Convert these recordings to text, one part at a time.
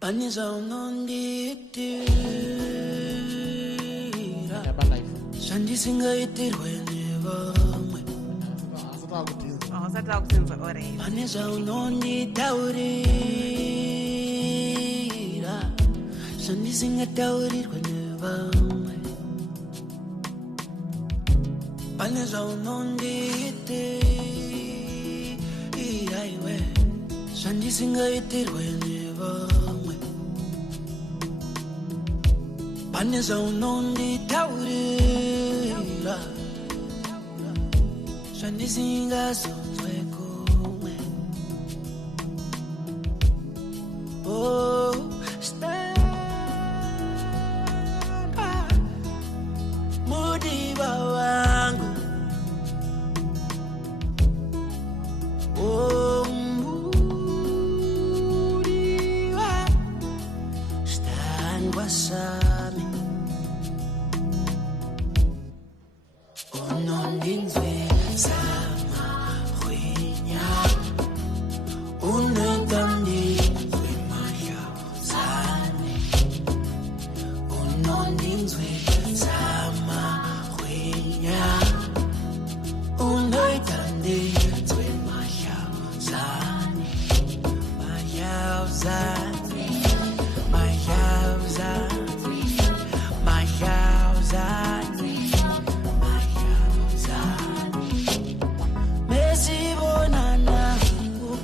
Paniza unonditira Shandisinga itirwe nevamwe Paniza unonditaurira Shandisinga taurirwe nevamwe Paniza unonditira iwe Shandisinga itirwe nevamwe Paniza unonditaurira Shandisinga sonzwe kumwe Oh, stanga Mudiba wangu Oh, mudiba Stangwa sami Unondinzwe sama huinya Unondinzwe maya zane Unondinzwe sama huinya Unondinzwe maya zane Maya zane Maya zane Maya zane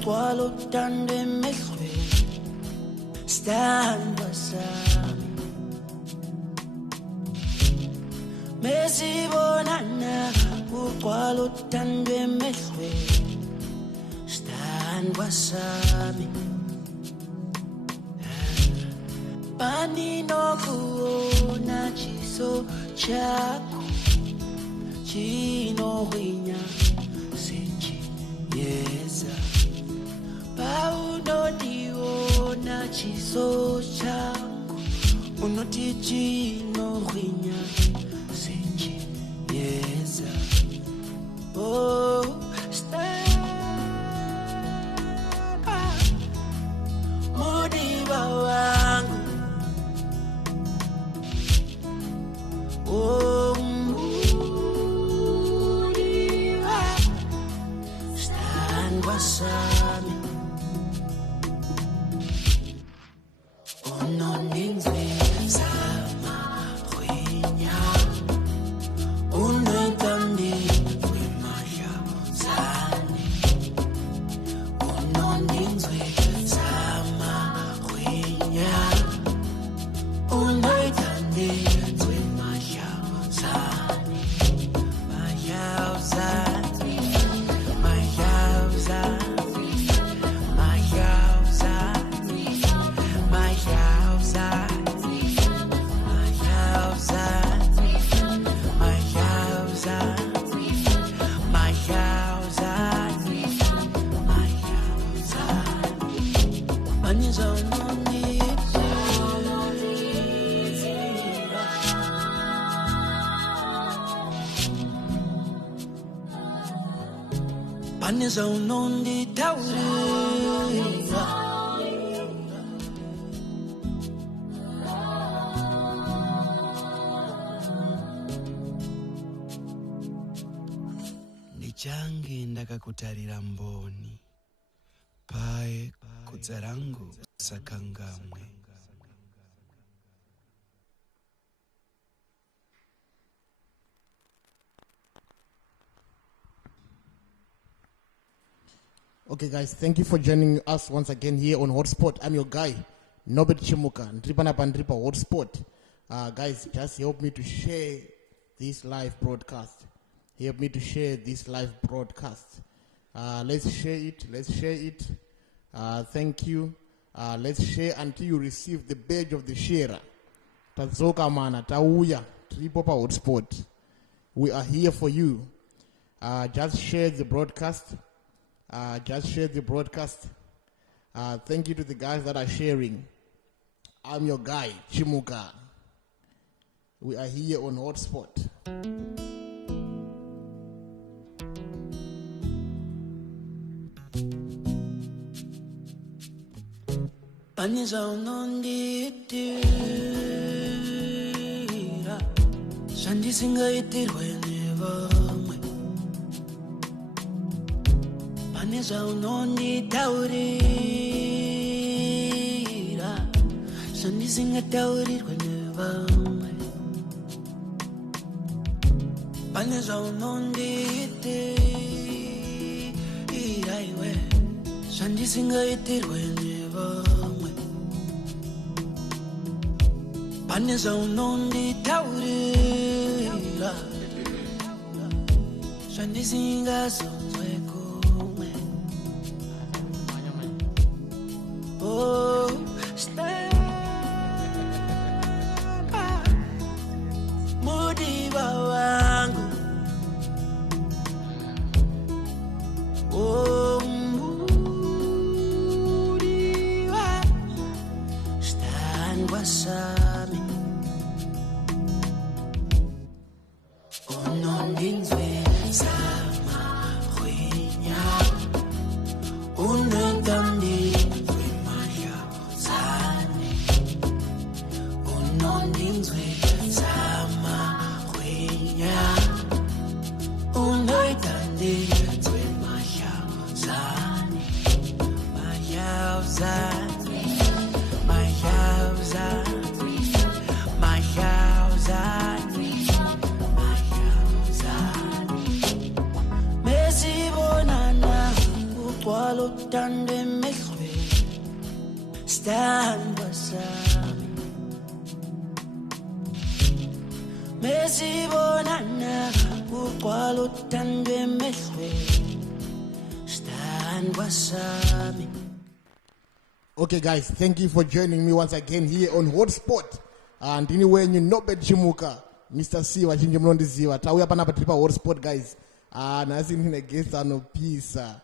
Swallow down the misery, stand beside me. Messi bonana, swallow down the misery, stand beside me. Pani no kuona chiso chako, chino huinya senchi yeza. Unodiona chiso changu Unoti chino hwinya senji yeza Oh, stanga Mudiba wangu Oh, mudiba Stangwa sami Unondinzwe sama huinya Unondinzwe maya zane Unondinzwe sama huinya Unondinzwe maya zane Maya zane Maya zane Maya zane My house, Paniza unonditaurira Nichange ndakakutarira mboni pae kudzarangu sakangamwe Okay, guys, thank you for joining us once again here on Hotspot. I'm your guy, Nobet Chimuka, Ndripa Pandripa Hotspot. Guys, just help me to share this live broadcast. Help me to share this live broadcast. Let's share it. Thank you. Let's share until you receive the badge of the sharer. Tazoka mana, tauya, tripopa Hotspot. We are here for you. Just share the broadcast. Thank you to the guys that are sharing. I'm your guy, Chimuka. We are here on Hotspot. pane zvaunondiitira zvandisingaitirwe nevamwe, pane zvaunonditaurira zvandisingataurirwe nevamwe, pane zvaunondiitira iwe zvandisingaitirwe nevamwe, pane zvaunonditaurira zvandisingazonzwe kumwe. Oh, stamba mudiva wangu, oh mudiva standwa sami, unondinzwisa mahwinya, unondindwe mahyauzane, unondinzwisa mahwinya, unondindwe mahyauzane, mahyauzane, mahyauzane, mahyauzane, mahyauzane. Mesibonana ugcwala uthando emehlweni, standwa sami. Mesibonana ugcwala uthando emehlweni, standwa sami. Okay, guys, thank you for joining me once again here on Hotspot. And anyway, you know Chimuka, Mr. C, wachinje mnondiziva. Tauya panapa tiri Hotspot, guys. Nasi ndina guest anopisa.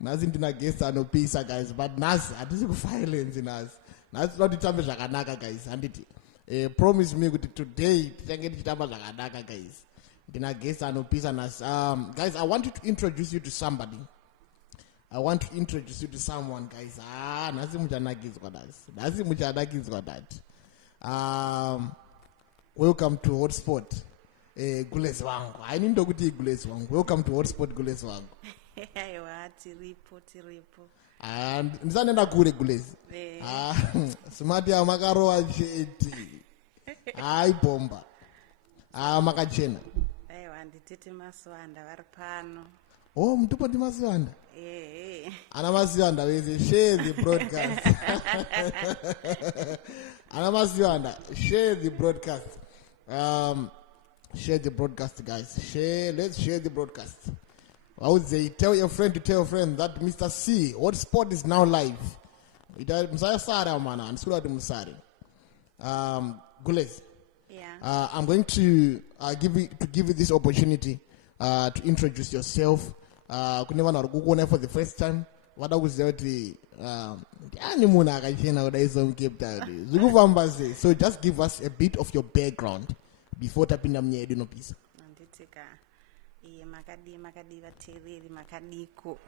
Nasi ndina guest anopisa, guys. But nasi hatisi kuviolence nasi. Nasi titambe zvakanaka, guys. Handiti. Promise me kuti today titange tichitamba zvakanaka, guys. Ndina guest anopisa nasi. Guys, I want to introduce you to somebody. I want to introduce you to someone, guys. Nasi muchanakidzwa nasi. Nasi muchanakidzwa nati. Welcome to Hotspot. Gulezi wangu. Haini ndokuti gulezi wangu. Welcome to Hotspot, gulezi wangu. Aiwa, tiripo. Ndisanenda kure gulezi. Smart ya makarowa cheti. Hai bomba. Makachena. Aiwa, nditete Maswanda vari pano. Oh, mtupo ndi Maswanda? Ana Maswanda weze share the broadcast. Ana Maswanda, share the broadcast. Share the broadcast, guys. Let's share the broadcast. I would say tell your friend to tell your friend that Mr. C, Hotspot is now live. Musaya Sara mana, and Surati Musari. Gules. Yeah. I'm going to give you this opportunity to introduce yourself. Kuneva kukuona for the first time. What I was there to so just give us a bit of your background before tapinda mnyedu no pisa. Nditika makadi vateereri makadiko.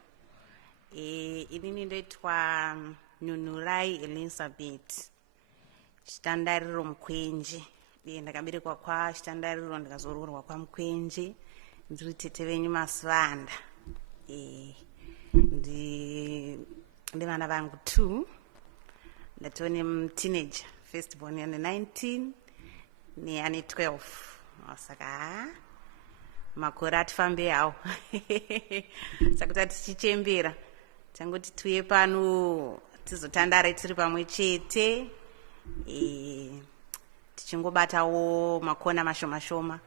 Inini ndoitwa Nunurai Elizabeth. Chitandariro Mukwenje. Ndakaberekwa kwachitandariro ndikazoroorwa kwaMukwenje. Ndiri tete venyu Maswanda. Ndi vana vangu 2. Ndatone teenager, first born ane 19 neane 12. Saka makore atifambe hawo. Saka kuti tichichembera tangoti tuye pano tizotandara tiri pamwe chete, tichingobatawo makona mashoma.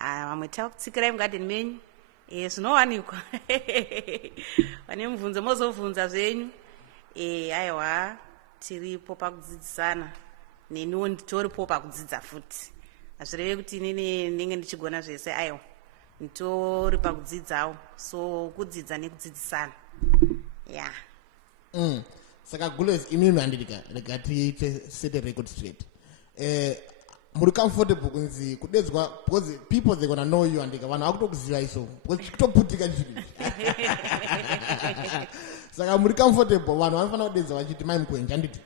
Vamwe takutsikirai mugadheni menyu. Zvinowanikwa. Vane mubvunzo mozobvunza zvenyu. Aiwa, tiripo pakudzidzisana. Neniwo nditoripo pakudzidza futi. Hazvireve kuti inini ndinenge ndichigona zvese. Aiwa, nditori pakudzidzawo. So kudzidza nekudzidzisana. Yeah. Saka Gules imimi andika regati set a record straight. Muri comfortable kunzi kudedzwa because people they gonna know you andika vanhu vakutokuziva iso because kutoputika chiri. Saka muri comfortable vanhu vanofana kudedza vachiti mai Mukwenje anditi.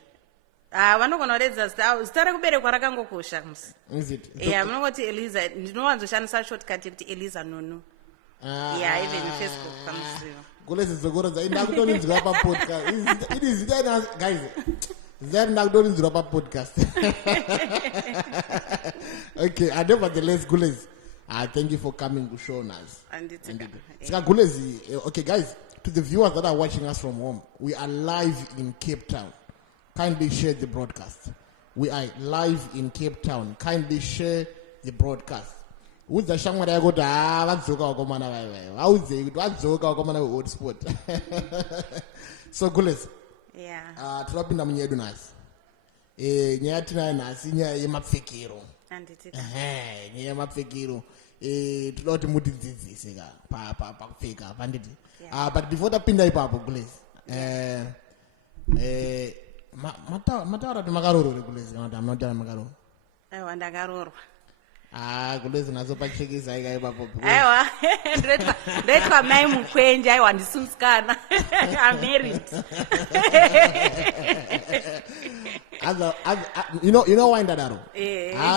vanogona kuredza zita rekuberekwa rakangokosha musi. Is it? Munongoti Eliza, ndinowanzoshandisa shortcut yekuti Eliza Nunu. Even Facebook pamuzivo. Guys, then now don't drop a podcast. Okay, and nevertheless, Gules, thank you for coming to show us. Okay, guys, to the viewers that are watching us from home, we are live in Cape Town. Kindly share the broadcast. We are live in Cape Town. Kindly share the broadcast. Who's the Shangwara I go to? Wadzoka wakomana wewe. Wadzoka wakomana we hotspot. So Gules. Tunapinda munyedu nasi. Nyaya tinayo nasi nyaya yemapfekero. Nyaya yemapfekero. Tunoda kuti mutidzidzise pakupfeka panditi. But before tapinda ipapo Gules. Mataura kuti makarorore Gules kana kuti amunotaura makaroro. Aiwa ndakarorwa. Gules nazopachekesa ika ipapo. Aiwa ndetwa mai mukwenje aiwa ndisunskana. I'm married. You know why ndadaro?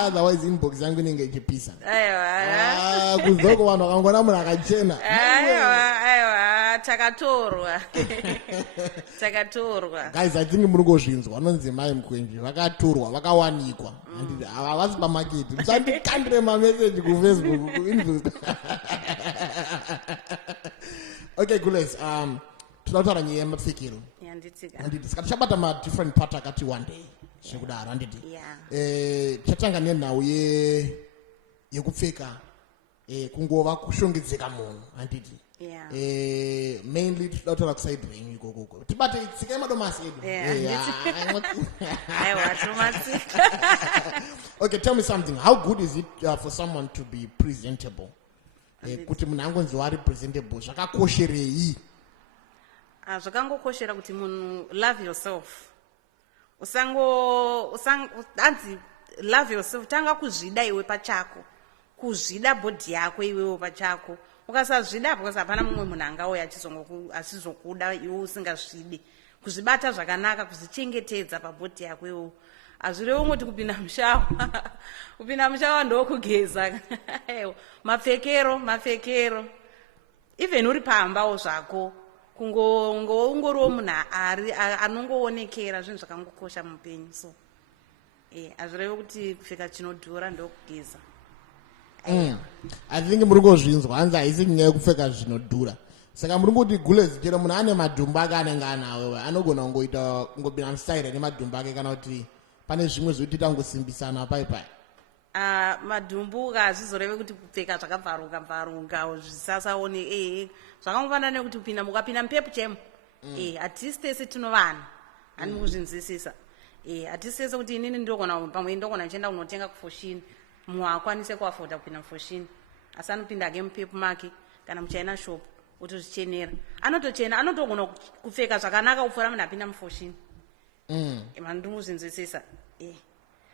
Otherwise inbox yangu inenge ichipisa. Aiwa. Kuzoko vanhu vakangona munhu akachena. Aiwa takatorwa. Guys, I think muri kuzvinzwa vanonzi mai mukwenje vakatorwa vakawanikwa. Havasi pamaketi. Musandikandire mameseji kuFacebook kuinbox. Okay, Gules, tinotaura nyaya yemapfekero. Handiti saka chabata different part akati one day zvekudaro handiti chatanga nenhau yekupfeka kungova kushongedzeka munhu handiti mainly toda kutaura kuside renyu ikoko tibate tsika yemadomasi edu. Okay, tell me something. How good is it for someone to be presentable? Kuti munhu angonzi ari presentable zvakakosherei? Zvakangokoshera kuti munhu love yourself. Anzi love yourself, tanga kuzvida iwe pachako, kuzvida body yako iwewo pachako. Ukasazvida because hapana mumwe munhu angauya achizokuda iwe usingazvidi. Kuzvibata zvakanaka, kuzvichengetedza pabody yako iwewo. Azvirevo ngoti kupinda mushawa ndokugeza. Mapfekero. Even uri paambawo zvako. Ungoriwo munhu anongoonekera zvinhu zvakangokosha muupenyu. So hazvirevo kuti kupfeka chinodhura ndokugeza. I think muri ngozvinzwa hanzi haisi nyaya yekupfeka zvinodhura. Saka muri ngoti Gules chero munhu ane madhumbu ake anenge anawo anogona kungopinda mustaira nemadhumbu ake kana kuti pane zvimwe zvokuti tangosimbisana paipai. Madhumbu hazvizoreve kuti kupfeka zvakabvaruka zvisasaone zvakangofanana nekuti mukapinda mupepu chemo hatisi tese tinovana hani mukuzvinzwisisa hatisi tese kuti inini pamwe ndogona ndichienda kunotenga kufoshini munhu akwanise kuafodha kupinda mufoshini asi anopinda ake mupepu make kana muchina shop otozvichenera anotochena anotogona kupfeka zvakanaka kupfuura munhu apinda mufoshini mandimuzvinzwisisa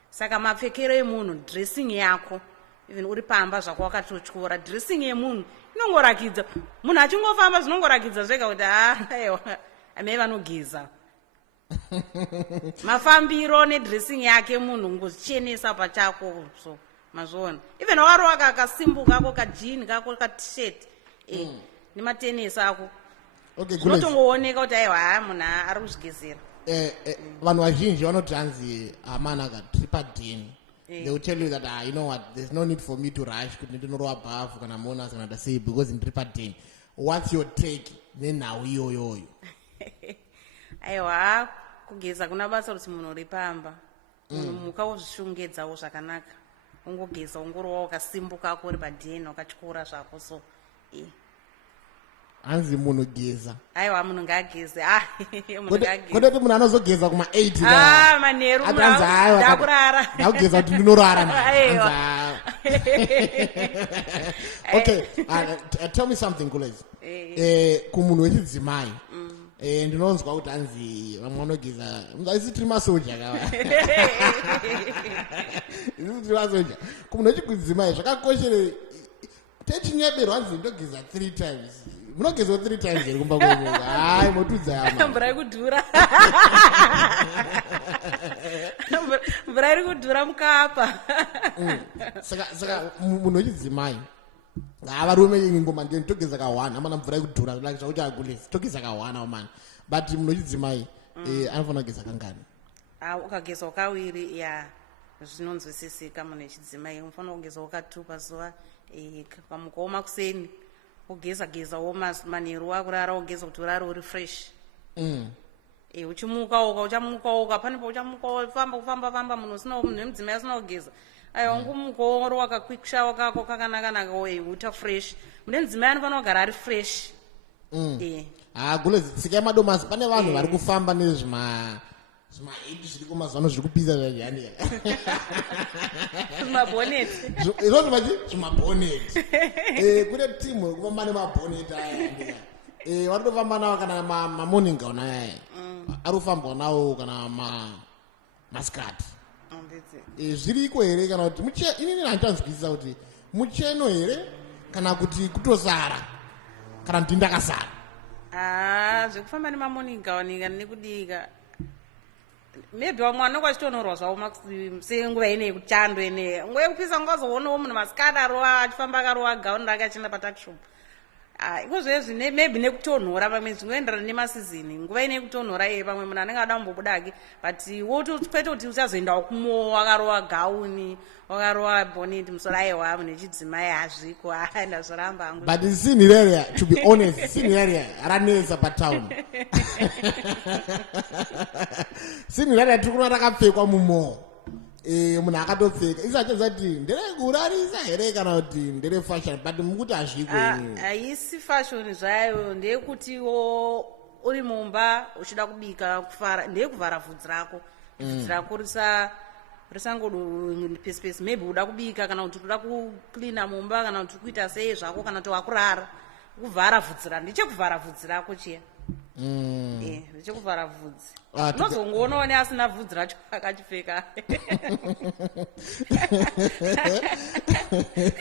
saka mapfekero emunhu dressing yako even uri pamba zvako wakatotyora dressing yemunhu inongorakidza munhu achingofamba zvinongorakidza zvega kuti amai vanogeza mafambiro nedressing yake munhu ngozichenesa pachako so mazviona even waroaka kasimbuka kako kajini kako katshirt nematenesi ako unotongooneka kuti aiwa munhu ari kuzvigezera. Vanhu vazhinji vanoti hanzi amanaka tiri padheni. They will tell you that you know what, there's no need for me to rush kuti ndinorowa bhafu kana monas kana dasei because ndiri padheni. What's your take nenhau iyoyoyo? Aiwa kugeza kuna basa kuti munhu uri pamba mukawo zvishongedzawo zvakanaka ungogeza ungorowa ukasimbuka ako uri padheni wakatyora zvako so hanzi munhu geza. Aiwa munhu ngageze. Kodeti munhu anozogeza kuma 8 manheru ndakurara ndakugeza kuti ndinorara. Okay, tell me something Gules. Kumunhu wechidzimai ndinonzwa kuti hanzi vamwe vanogeza isi tiri masoja kava. Isi tiri masoja. Kumunhu wechidzimai zvakakoshere techinyeberwa hanzi ndogeza 3 times. Munogeza 3 times here kumba kwenyu. Hayi motudza yama. Mbura kudhura. mvura iri kudhura mukapa. Saka munhu wechidzimai varume ngoma ndiyo togeza ka1 amana mvura yekudhura like zvauti akulesi togeza ka1 amana but munhu wechidzimai anofanira kugeza kangani? Ukageza kawiri ya zvinonzwisisika. Munhu wechidzimai unofanira kugeza ka2 pazuva. Kamukaoma kuseni ugeza-gezawo manheru akurara ugeza kuti urare uri fresh. Uchamuka pane pauchamuka famba munhu wemudzimai asina kugeza wangomukawo uri wakakwikishawo kako kakanaka uta fresh. Mune mudzimai anofanira kugara ari fresh. Gulezi tsika yemadomasi pane vanhu vari kufamba nezvima-8 zviri kumazano zviri kupisa zvayani zvimabhoneti zvimabhoneti kune timu kufamba nemabhoneti aya vari kutofamba nawo kana mamorning gown aya ari kufambwa nawo kana maskati zviriko here kana kuti inini handichanzwisisa kuti mucheno here kana kuti kutosara kana kuti ndakasara zvekufamba nemamorning gown nekudika maybe vamwe vanonge vachitonhorwa zvavo senguva ineyi kuchando ineyi nguva yekupisa ngazoonawo munhu masikati arova achifamba akarova gauni rake achienda patakshop. Iko zvezvi maybe nekutonhora pamwe zvinoenderana nemasizini. Nguva ineyi kutonhora pamwe munhu anenge ada kumbobudake but kwete kuti uchazoendawo kumowo wakarova gauni wakarova bhoneti musoro aiwa munhu wechidzimai hazviko ndazvoramba hangu. But sini rarea, to be honest, sini rarea ranesa patown. Sini rarea tiri kuona rakapfekwa mumowo. Munhu akatopfeka isa achazati nderekurarisa here kana kuti ndere fashion but mukuti hazviko. Haisi fashion zvayo, ndeyekutiwo uri mumba uchida kubika kufara ndeyekuvhara vhudzi rako. Vhudzi rako risangodo pesipesi maybe uda kubika kana kuti uda kuklina mumba kana kuti kuita sei zvako kana kuti wakurara kuvhara vhudzi rako ndichekuvhara vhudzi rako chiya. Ndichekuvhara vhudzi. Unozongoonawo neasina vhudzi racho akachipfeka.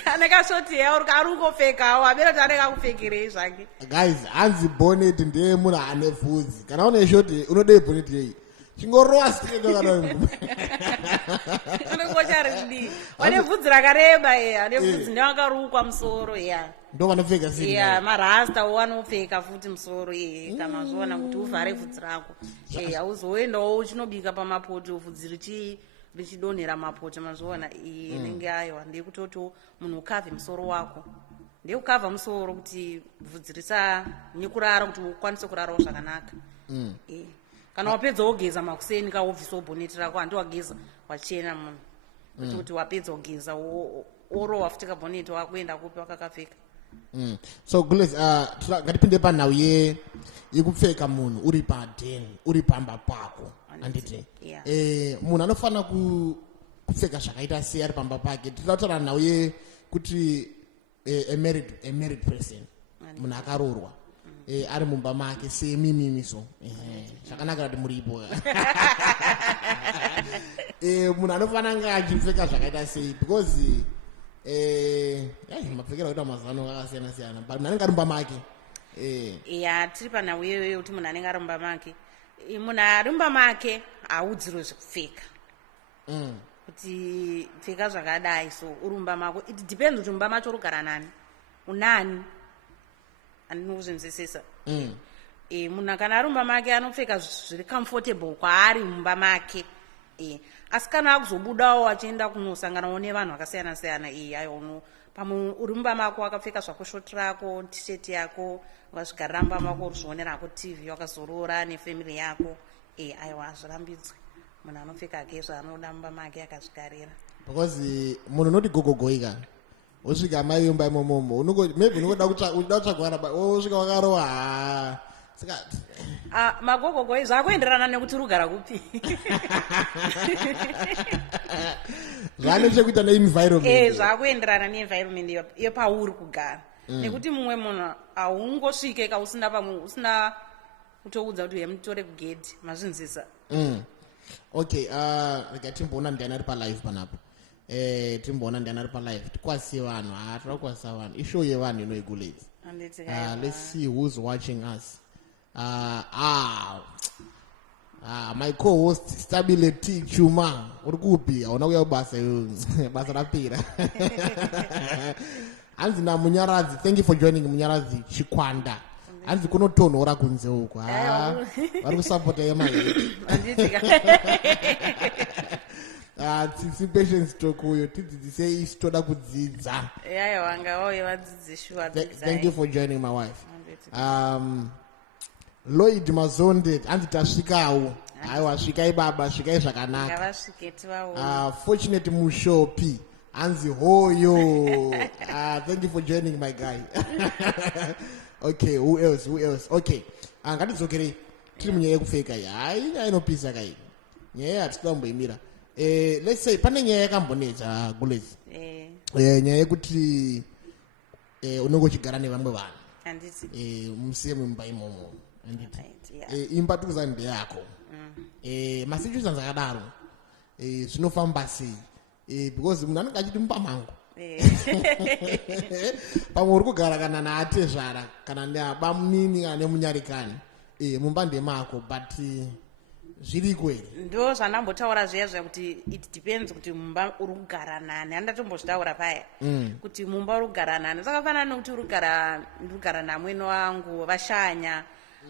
Anekashoti ari kungopfekawo abera kuti anenge akupfekerei zvake. Guys, hanzi bonnet ndeye munhu ane vhudzi. Kana une shoti unodei bonnet yei? Chingorowa straight kana unongocha ridi. Wane vhudzi rakareba ane vhudzi newakarukwa musoro ndo vanopfeka sini. Marasta wanopfeka futi musoro kana wazviona kuti uvhare vhudzi rako. Hauzoendawo uchinobika pamapoto vhudzi richidonhera mapoto mazviona inenge aiwa ndeyekutoti munhu ukavhe musoro wako. Ndeyekukavha musoro kuti vhudzi risanyekurara kuti ukwanise kurarawo zvakanaka. Kana wapedza wogeza makuseni kaobvisawo bhoneti rako handi wageza wachena munhu kuti wapedza kugeza orowa futi kabhoneti wakuenda kupi wakakapfeka. So Gulezi, ngatipinde panhau yekupfeka munhu uri padheni uri pamba pako handiti munhu anofanira kupfeka zvakaita sei ari pamba pake. Tinotaura nhau yekuti a married person munhu akaroorwa ari mumba make semimimiso zvakanaka kuti muripo. Munhu anofanira kunge achipfeka zvakaita sei because mapfekero akuita mazano akasiyana-siyana but munhu anenge ari mumba make. Tiri panhau iyoyo kuti munhu anenge ari mumba make. Munhu ari mumba make haudzirwe zvekupfeka kuti pfeka zvakadai so uri mumba mako. It depends kuti mumba macho urugara nani unani andinokuzvinzwisisa. Munhu kana ari mumba make anopfeka zviri comfortable kwaari mumba make. Asi kana akuzobudawo achienda kunosanganawo nevanhu vakasiyana-siyana aiwa pamwe uri mumba mako wakapfeka zvako shoti rako tisheti yako wakazvigarira mumba mako urizvionerako TV wakazorora nefamily yako aiwa hazvirambidzwe. Munhu anopfeka ke zvaanoda mumba make akazvigarira because munhu unoti gogogoika usvika mai vemba imomomo maybe unoda kutsvagwana usvika wakarowa saka magogogoi zvakuenderana nekuti rugara kupi. zvane chekuita neenvironment. Zvakuenderana neenvironment yepauri kugara nekuti mumwe munhu haungosvikeka usina pamwe usina kutoudza kuti mutore kugedhi mazvinzisa. Okay, rega timboona ndiani ari palive panapo. Timboona ndiani ari palive tikwasise vanhu toda kukwasisa vanhu ishow yevanhu inoigulezi. Let's see who's watching us. My co-host Stability Chuma. Urikupi, hauna kuya basa basa rapira. Anzi na Munyarazi, thank you for joining Munyarazi Chikwanda. Anzi kuno tono ora kunze uko. Vari kusupport yemali. Tsitsi patience tokuyo tidzidzise istoda kudzidza. Wanga wauye vadzidziswa. Thank you for joining my wife. Lloyd Mazonde anzi tasvikawo. Aiwa svikai baba, svikai zvakanaka. Fortunate Mushopi anzi hoyo. Thank you for joining my guy. Okay, who else? Okay. Ngatidzokere tiri munyaya yekupfeka iyi. Hai inopisa kai. Nyaya yatikamboimira. Let's say pane nyaya yakambonetsa Gulezi. Nyaya yekuti unenge uchigara nevamwe vanhu. Musiye mumba imomo. Imba tikuzani ndeyako. Masituations akadaro. Zvinofamba sei? Because munhu anenge achiti mumba mangu. Pamwe uri kugara kana naatezvara kana neabamunini kana nemunyarikani. Mumba ndemako but zviri kweri. Ndo zvandambotaura zviya zvekuti it depends kuti mumba uri kugara nani. Handatombozvitaura paya kuti mumba uri kugara nani. Zvakafanana nokuti uri kugara namwene wangu vashanya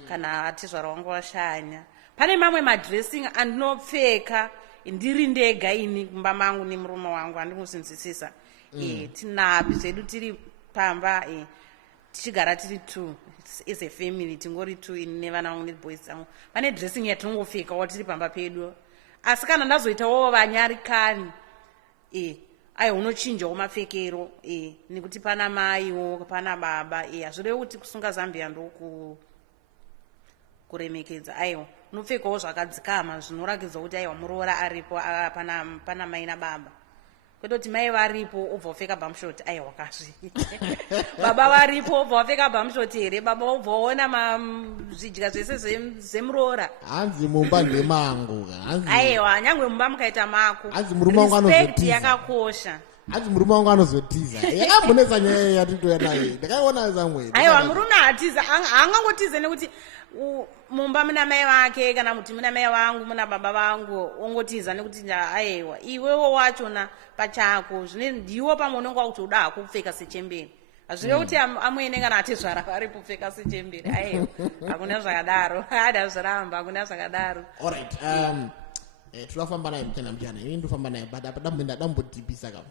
kana atezvara wangu vashanya. Pane mamwe madressing andinopfeka ndiri ndega ini kumba mangu nemurume wangu andimusinzisisa. Tinapi zvedu tiri pamba tichigara tiri two as a family tingori two ini nevana vangu neboys vangu. Pane dressing yatinongopfekawo tiri pamba pedu. Asi kana ndazoitawo vanyarikani aiwa unochinjawo mapfekero nekuti pana maiwo pana baba hazvirevi kuti kusunga zambia ndoku kuremekedza. Aiwa unopfekawo zvakadzikama zvinorakidza kuti aiwa muroora aripo pana mai nababa. Kwete kuti mai varipo ubva wapfeka bhamshoti aiwa kazvi. Baba varipo ubva wapfeka bhamshoti here. Baba ubva waona zvidya zvese zvemuroora. Hanzi mumba ndemangu. Aiwa nyangwe mumba mukaita mako. Hanzi murume wangu anozotiza. Respect yakakosha. Hanzi murume wangu anozotiza. Yakambonetsa nyaya yatitoya nayo. Ndakaona zamwe. Aiwa murume atiza haangangotize nekuti mumba muna mai vake kana kuti muna mai vangu muna baba vangu ongotiza nekuti aiwa iwewo wachona pachako zvine ndiwo pamwe unenge wakutoda kupfeka sechemberi. Hazvirevi kuti amwene kana atezvara varipo kupfeka sechemberi. Aiwa hakuna zvakadaro. Hada zviramba hakuna zvakadaro. Alright. Tinofamba naye mchana. Ini ndofamba naye but ndambodhipisa kama.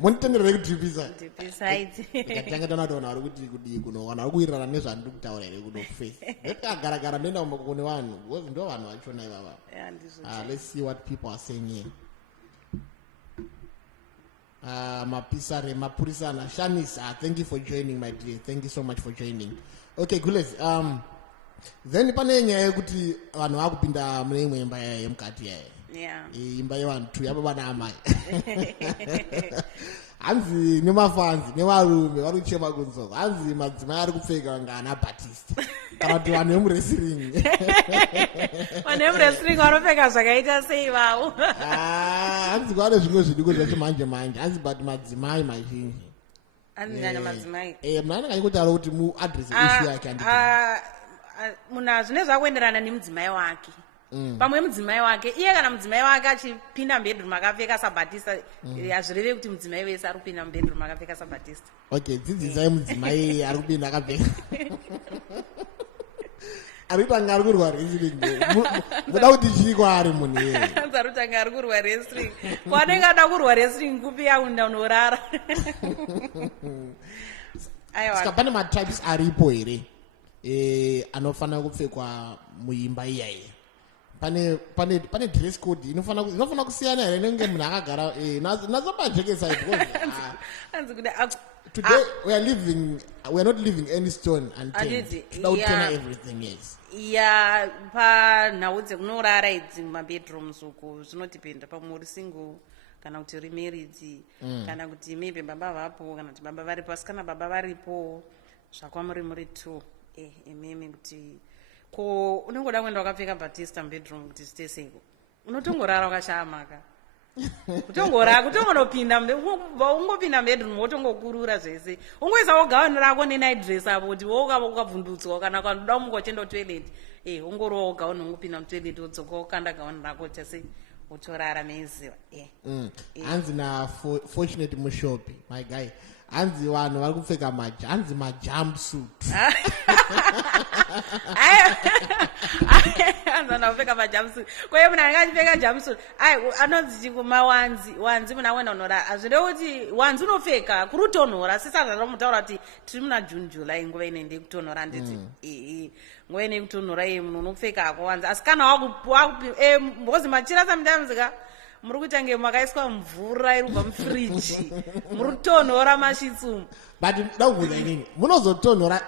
Munitenderere kudhipisa. Tanga tanatoona vari kuti kudii kuno vanhu vari kuwirirana nezvandiri kutaura here kuno kuface. Ndakagara ndoenda kune vanhu because ndo vanhu vachona ivava. Let's see what people are saying here. Mapurisana Shanis, thank you for joining my dear. Thank you so much for joining. Okay, Gules. Then pane nyaya yekuti vanhu vakupinda mune imwe imba yemukati yaye. Imba yevanhu tu yababa naamai. Hanzi nemafanzi nevarume vari kuchema kunzoko. Hanzi madzimai ari kupfeka vanga ana Baptist. Kana kuti vanhu vemuresiringi. Vanhu vemuresiringi vanopfeka zvakaita sei vavo. Hanzi kwane zvimwe zvidiko zvachimanje manje. Hanzi but madzimai mazhinji. Andinyanya madzimai. Munhu anenge achikutaura kuti muadrese issue yake anditi. Munhu zvine zvakuenderana nemudzimai wake. Pamwe mudzimai wake iye kana mudzimai wake achipinda mubedroom akapfeka sabatista hazvirevi kuti mudzimai wese ari kupinda mubedroom akapfeka sabatista. Okay, dzidzisai mudzimai ari kupinda akapfeka. Aritanga ari kurwa wrestling. Muda kuti chii kwaari munhu iye. Aritanga ari kurwa wrestling. Kwanenge ada kurwa wrestling kupi yaunda unorara. Aiwa. Saka pane matypes aripo here anofanira kupfekwa muimba iyayi. Pane dress code inofana kusiyana here nenge munhu akagara nazobajekesa because today we are not living any stone unturned. Without turning everything, yes. Panhau dzekunorara idzi mumabedrooms uku zvinodependa pamwe uri single kana kuti uri married kana kuti maybe baba vapo kana kuti baba varipo asi kana baba varipo zvakwamuri muri two imimi kuti ko unongoda kuenda wakapfeka Baptista mubedroom kuti zviite seiko unotongorara wakashamaka. kutongonopinda ungopinda bedroom wotongokurura zvese ungoisawo gauni rako nenight dress apo kuti ukabvundutswa kana kanoda ungochenda toilet ungorowo gauni ungopinda mutoilet wodzoka ukanda gauni rako chese utorara meiziva hanzi nafortunate mushopi my guy hanzi vanhu vari kupfeka hanzi majumpsuit anzana kupfeka majumpsuit kwaye munhu anenge achipfeka jumpsuit anonzi wanzi muna wena unorara hazvide kuti wanzi unopfeka kuri kutonhora sisazvada mutaura kuti tiri muna june july nguva inende kutonhora nditi nguva inei kutonhora munhu unopfeka ako wanzi asi kana because machira samdamsika muri kuita nge makaiswa mvura iri kubva mufriji muri kutonhora mashitsumu but ndakubvunza inini munozotonhora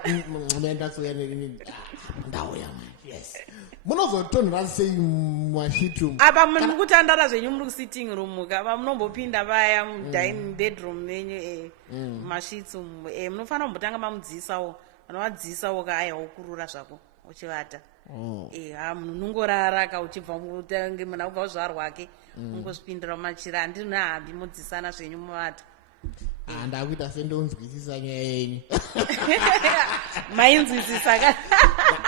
ndauya yes munozotonhora sei mashitsumu apa muri kutandara zvenyu muri kusitting room apa munombopinda vaya mudining bedroom menyu mashitsumu munofanira kumbotanga mamudzisawo anovadzisawo kaaya wokurura zvako uchivata munhu unongorara ka uchibva mutange munhu akubva uzvarwa ake ungozvipindira mumachira handiri nahambi mudzisana zvenyu muvata ndakuita sendonzwisisa nyaya yenyu mainzwisisa ka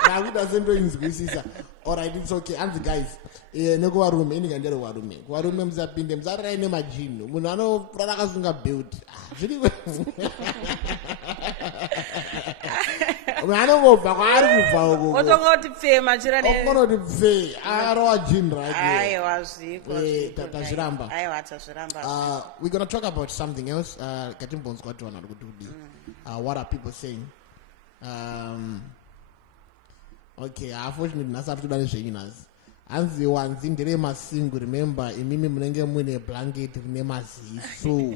ndakuita sendoinzwisisa alright it's okay hanzi guys nekuvarume ini ngandere kuvarume musapinde musararai nemajini munhu anorara akasunga belt zviri anongobva kwaari kubva uko otongoti pfe machira okonoti pfe arova jini tazviramba we're going to talk about something else katimbonzwa kuti vanhu vari kuti kudi what are people saying okay unfortunately nhasi ari kutoda nezvenyu nhasi hanzi wanzi ndere masingu remember imimi munenge muine blanket rine maziso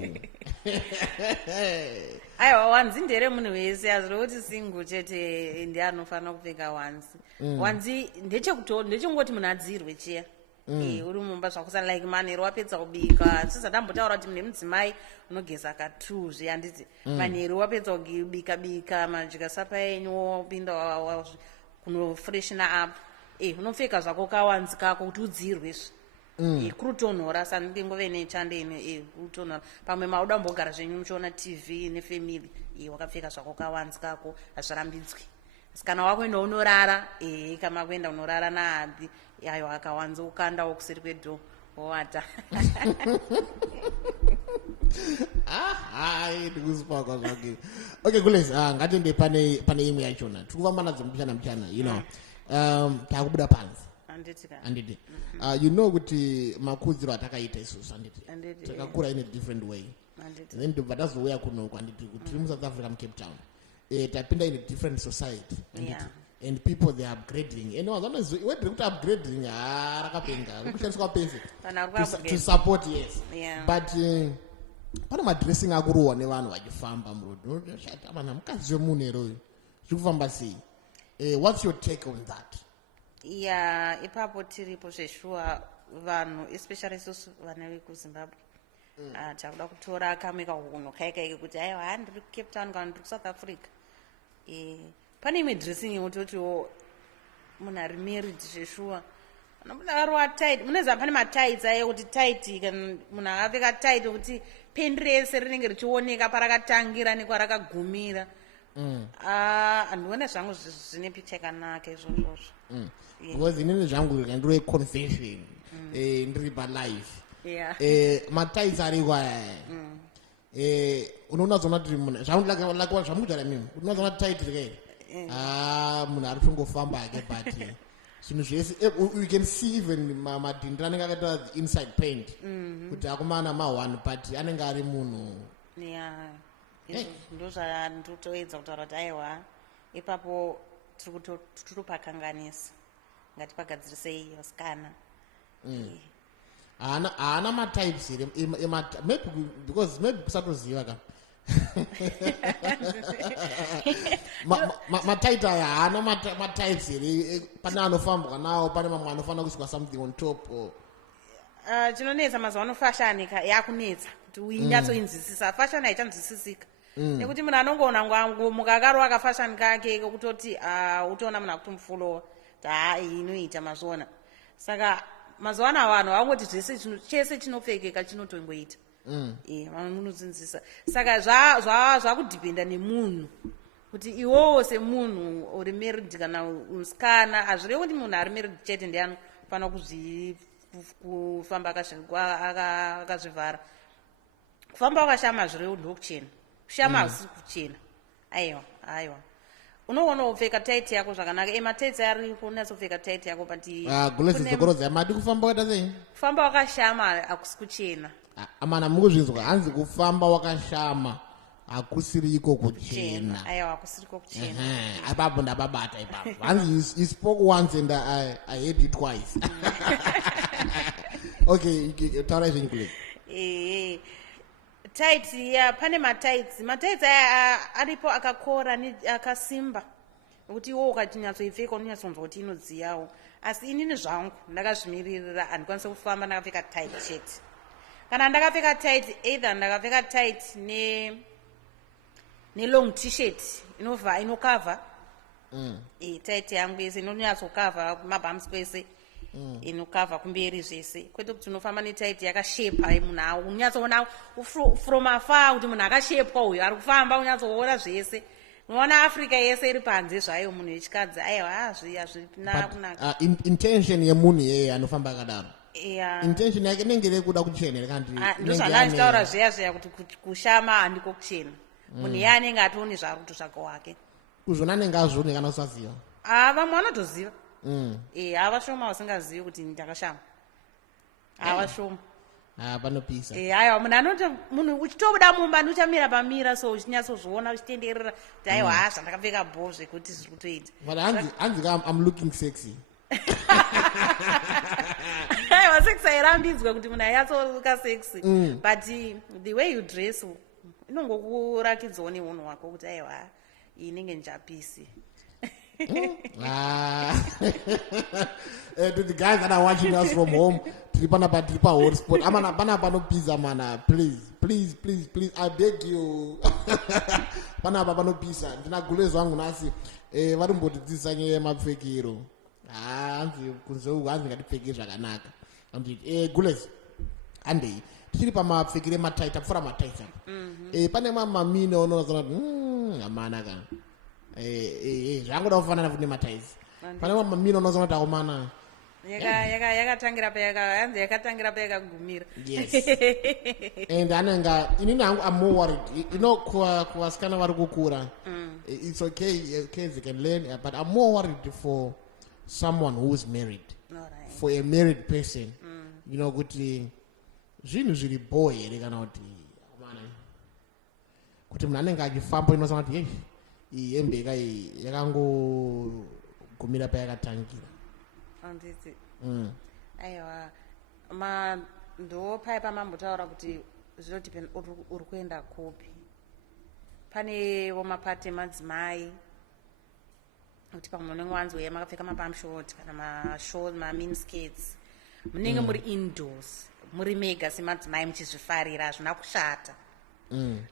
aiwa wanzi ndere munhu wese hazviri kuti singu chete ndi anofanira kupfeka wanzi wanzi ndechingoti munhu adzirwe chiya uri mumba zvakusana like manheru wapedza kubika tisadambotaura kuti mune mudzimai unogeza ka2 zve handiti manheru wapedza kubika madya sapa yenyu wopinda kunofreshina up unopfeka zvako kawanzi kako kuti udzirwezve kurutonhora sandingove nechandeni kurutonhora pamwe mauda mbogara zvenyu muchiona tv nefamily wakapfeka zvako kawanzi kako hazvirambidzwi asi kana wakuenda unorara kama kuenda unorara nahambi yayo akawanza ukanda wokuseri kwedho wowata ndikusipakwa zvake okay kules ngatiende pane imwe yachona tiri kufamba nadzo muchana you know taakubuda panzi handiti you know kuti makudziro atakaita isusu handiti takakura in a different way then ndobva tazouya kunoko handiti kuti tiri muSouth Africa muCape Town tapinda in a different society handiti and people they are upgrading and wedre kuti upgrading rakapenga kushandiswa pese to support yes but pane madressing akurohwa nevanhu vachifamba murodhi mana mukadzi wemunhu eroyo zviri kufamba sei what's your take on that ipapo tiripo zveshuwa vanhu especially isusu vana vekuzimbabwe takuda kutora kamwe kahunhu kaikaike kuti aiwa ndiri kuCape Town kana ndiri kuSouth Africa pane imwe dressing yototiwo munhu ari married zveshuwa anomudarwa tight munoziva pane matights aye kuti tight kana munhu akapfeka tight kuti pendi rese rinenge richioneka parakatangira nekwarakagumira handione zvangu zvine picha yakanaka izvozvozvo because inini zvangu ndiro confession ndiri palive matights ariko unoona zona kuti munhu zvamukutara mimi unoona zona tight rikairi munhu ari kutongofamba ake but zvinhu zvese you can see even madhindira anenge akaita inside paint kuti akomana ma1 but anenge ari munhu ndo zvandotoedza kutaura kuti aiwa ipapo tiripakanganisa ngatipagadzirisei vasikana haana matypes here because maybe kusatoziva ka mataita aya haana matypes here pane anofambwa nawo pane mamwe anofanira kuiswa something on top chinonetsa mazuva ano fashion yakunetsa kuti uinyatsoinzwisisa fashion haichanzwisisika nekuti munhu anongoona ngwangu mukakarwa kafashion kake kutoti utoona munhu akuti mufulowa inoita mazvona saka mazuva ano vanhu vangoti chese chinopfekeka chinotongoita vanonodzinzisa saka zvakudhipenda nemunhu kuti iwowo semunhu uri married kana musikana hazvirevi kuti munhu ari married chete ndianofanira kufamba akazvivhara. Kufamba wakashama hazvirevi ndokuchena, kushama hazisi kuchena. Aiwa unoona upfeka taiti yako zvakanaka. Mataiti aripo unyatsopfeka taiti yako gulesi dzokoroza mati kufamba wakaita sei? Kufamba wakashama hakusi kuchena. Amana mukuzvinzwa hanzi kufamba wakashama hakusiriko kuchena. Aiwa hakusiriko kuchena. Ipapo ndababata ipapo. Hanzi you spoke once and I heard it twice. Okay, taura izvenyu kule. Taiti pane mataiti aya aripo akakora akasimba kuti iwo ukanyatsoipfeka unonyatsonzwa kuti inodziyawo. Asi inini zvangu ndakazvimiririra handikwanisi kufamba ndakapfeka taiti chete. Kana ndakapfeka taiti either ndakapfeka taiti ne long t-shirt inokavha taiti yangu yese inonyatsokavha mabhams kwese inokavha kumberi zvese, kwete kuti unofamba netaiti yakashepa munhu unyatsoona from afar kuti munhu akashepwa uyu ari kufamba unyatsoona zvese. Unoona Africa yese iri panze zvayo munhu wechikadzi. Aiwa hazvina kunaka. Intention yemunhu yeye anofamba akadaro. Intention yake inenge kuda kuchena here kandi ndozvandaitaura zviya kuti kushama handiko kuchena. Munhu iye anenge atooni zvaruto zvake wake. Kuzvona anenge azvione kana usaziva. Vamwe vanotoziva. Havashoma vasingazivi kuti ndakashama. Havashoma. Panopisa. Aiwa munhu anoti munhu uchitobuda mumba ndiuchamira pamira so uchinyatsozviona uchitenderera kuti aiwa zvandakapfeka bho zvekuti zviri kutoita. But hanzi I'm looking sexy. Aiwa sexy airambidzwe kuti munhu ainyatsoruka sexy. But the way you dress inongokurakidzawo neunhu hwako kuti aiwa inenge njapisi. To the guys that are watching us from home, tripa hotspot. Amana pana panopisa mana, please, I beg you. Pana panopisa. Ndinagulezwa wangu nasi varimbotidzisa nyaya yemapfekero. Hanzi kunzeu hanzi ngatipfeke zvakanaka. Anditi gulezi andei tichiri pamapfekere mataita pfura mataita. Pane mamamine unoona amana kana zvangoda kufanana kuti nemataisi. Pane mamamina unoziva kuti akomana yakatangira payanzi yakatangira payakagumira. Yes. And anenga inini hangu I'm more worried. Kuvasikana vari kukura, it's okay they can learn, but I'm more worried for someone who is married. Alright. For a married person, kuti zvinhu zviri boy here kana kuti akomana kuti munhu anenge achifamba inoziva kuti iyi hembe yakangogumira payakatangira. Anditi. Aiwa ndopaipa mambotaura kuti zvinodepend uri kuenda kupi. Panewo mapati emadzimai kuti pamwe unenge wanzweya makapfeka mapamshot kana mashort mamin skates munenge muri indoors muri mega semadzimai muchizvifarira hazvina kushata.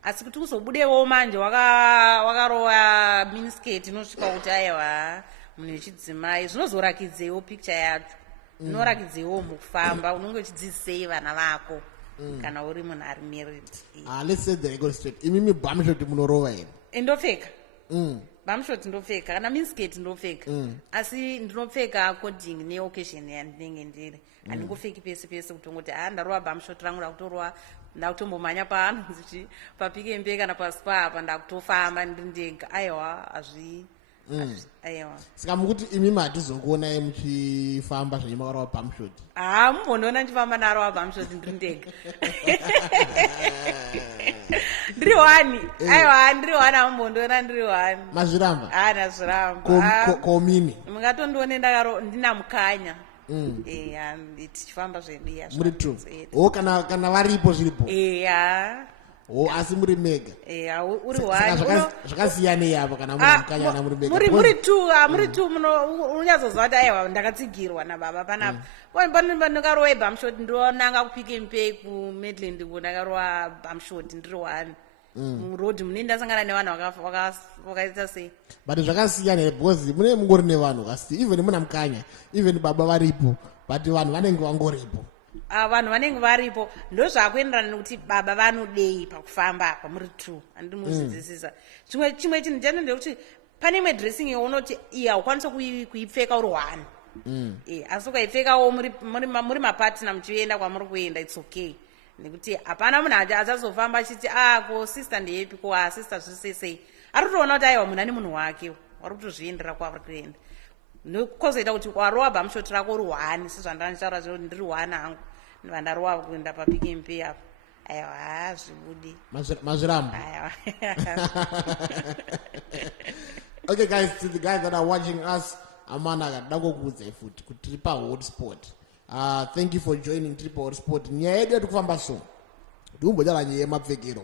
Asi kuti uzobudewo manje wakarova minisketi inosvika kuti aiwa munhu wechidzimai zvinozorakidzewo picture yacho. Zvinorakidzewo mukufamba unenge uchidzidzisei vana vako kana uri munhu ari married. Let's say the record straight. Imimi bamshoti munorova here. Ndopfeka. Bamshoti ndopfeka kana minisketi ndopfeka. Asi ndinopfeka according neoccasion yandinenge ndiri. Handingopfeki pese pese kutongoti ndarova bamshoti rangu rakutorwa ndakutombomhanya paanonzi paPick n Pay kana paSpar apa ndakutofamba ndiri ndega. Aiwa hazvi aiwa saka mukuti imimi hatizokuonai muchifamba zvenyu makarova bamshoti. Mumbondiona ndichifamba narova bamshoti ndiri ndega. Ndiri wani. Aiwa ndiri wani amumbondiona ndiri wani. Mazviramba? Ndazviramba. Komini mungatondione ndina mukanya. Tichifamba zvedu muri two. Kana varipo zviripo. Asi muri mega. Uri wani. Zvakasiyanei apo kana muri mukanya kana muri mega. Muri two unyatsozva kuti aiwa ndakatsigirwa nababa panapa. Ndakarowa bamshot ndonanga kuPick n Pay kuMedland ndakarowa bamshot ndiri wani. Murodhi mune ndasangana nevanhu vakaita sei. But zvakasiyana here because mune mungori nevanhu kasi even muna mukanya even baba varipo but vanhu vanenge vangoripo. Vanhu vanenge varipo ndozvakuenderana nekuti baba vanodei pakufamba apa muri 2 handimuzvinzwisisa. Chimwe chinhu chandendekuti pane imwe dressing younoti iyi haukwanisa kuipfeka uri 1. Asi ukaipfekawo muri mapartner muchienda kwamuri kuenda it's okay. Nekuti hapana munhu achazofamba achiti ko sister ndeyepi ko sister zvisesei. Ari kutoona kuti aiwa munhu ane munhu wake wari kutozviendera kwavari kuenda. Ndokozoita kuti warowa bhamushoti rako uri 1 sezvandanitaura kuti ndiri 1 hangu vandarowa kuenda paPick n Pay apo. Aiwa zvibudi mazviramba. Okay guys, to the guys that are watching us, amana akada kukuudzai futi kuti tiri pahotspot. Thank you for joining tiri pahotspot. Nyaya yedu yatikufamba so ndiumbonyara nyaya yemapfekero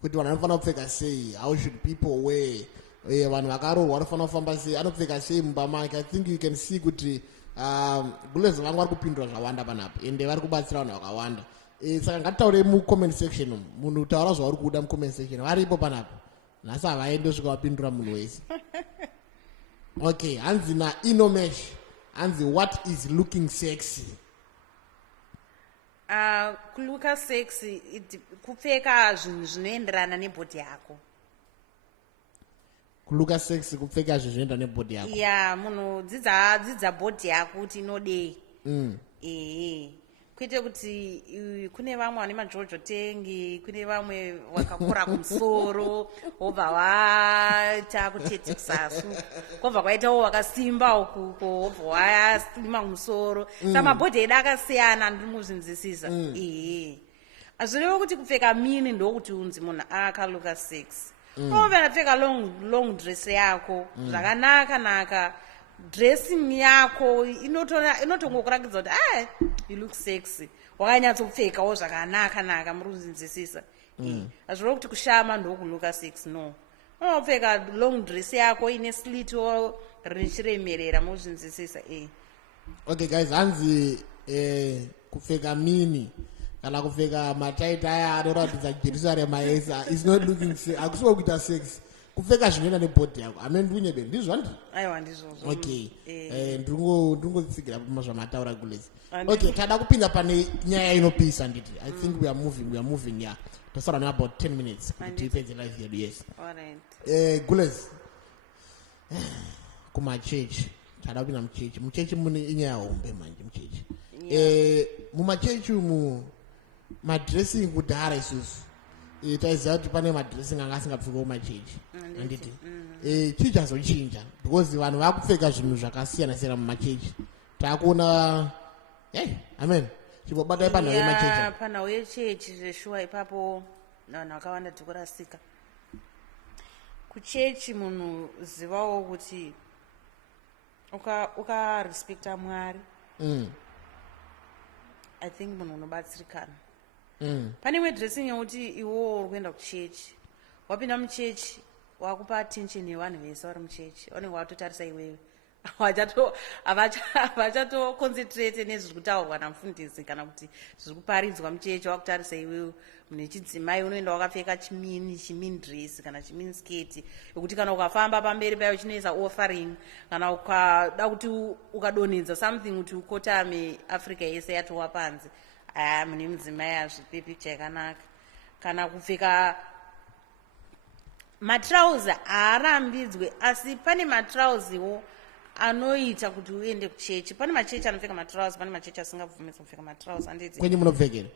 kuti vanhu vanofanira kupfeka sei, how should people wear, vanhu vakaroorwa vanofanira kufamba sei, anopfeka sei mumba make. I think you can see kuti Gulezi vangu vari kupindura zvawanda panapa ende vari kubatsira vanhu vakawanda. Saka ngatitaure mucomment section, munhu taura zvauri kuda mucomment section, varipo panapa. Nhasi havaendi osvika vapindura munhu wese. Okay, hanzi naInomesh, hanzi what is looking sexy? Kuluka sexy kupfeka zvinhu zvinoenderana nebhodhi yako. Kuluka sexy kupfeka zvinhu zvinoenderana nebhodhi yako. Yeah, munhu dzidza bhodhi yako kuti inodei. Kuite kuti kune vamwe vane majojo tengi, kune vamwe vakakura kumusoro, wobva waita kutete kusasu, kwobva kwaitawo wakasimba ukuko, wobva wasimba kumusoro. Saka mabhodhi edu akasiyana, ndimuzvinzwisisa. Azvirevo kuti kupfeka mini ndokuti unzi munhu akaluka sexy. Unomvera kupfeka long dress yako zvakanaka dressing yako inotongokurakidza kuti you look sexy, wakanyatsopfekawo zvakanaka muri kuzvinzwisisa. Hazvirevo kuti kushama ndokuluka sexy, no. Unopfeka long dress yako ine slit richiremerera muzvinzwisisa. Okay guys, hanzi kupfeka mini kana kupfeka mataiti aya anoratidza Jerusalem aesa is not looking sexy. Akusiwo kuita sexy. Kupfeka zvinoenda nebhodhi yako. Amen bunyebe ndizvo handi? Aiwa ndizvo. Okay. Ndingotsigira zvamataura Gulezi. Okay, tada kupinda pane nyaya inopisa nditi. I think we are moving yeah. Tosara na about 10 minutes kuti tipedze live yedu. Yes. All right. Gulezi. Kuma church. Tada kupinda muchechi. Muchechi mune inyaya hombe manje muchechi. Mumachechi umu madressing kudhara isusu taiziva kuti pane madressing anga asingapfekwa mumachechi handiti. Chichazochinja because vanhu vakupfeka zvinhu zvakasiyana mumachechi. Takuona amen chimbobatai panhau yemachechi. Panhau yechechi zveshuwa ipapo vanhu vakawanda tikurasika kuchechi. Munhu zivawo kuti ukarespecta Mwari, I think munhu unobatsirikana. Pane imwe dressing yokuti iwo uri kuenda kuchechi, wapinda muchechi wakupa attention yevanhu vese vari muchechi, vanenge vatotarisa iwewe. Havachatoconcentrate nezviri kutaurwa namufundisi kana kuti zviri kuparidzwa muchechi, wakutarisa iwewe. Munhu wechidzimai unoenda wakapfeka chimini dress kana chimini sketi yokuti kana ukafamba pamberi payo chinoisa offering, kana ukada kuti ukadonhedza something kuti ukotame Africa yese yatowa panze. Mune mudzimai hazvipe picture yakanaka. Kana kupfeka matrauzi haarambidzwe, asi pane matrauziwo anoita kuti uende kuchechi. Pane machechi anopfeka matrauzi, pane machechi asingabvumidzwi kupfeka matrauzi. Anditi kwenyu munopfekera?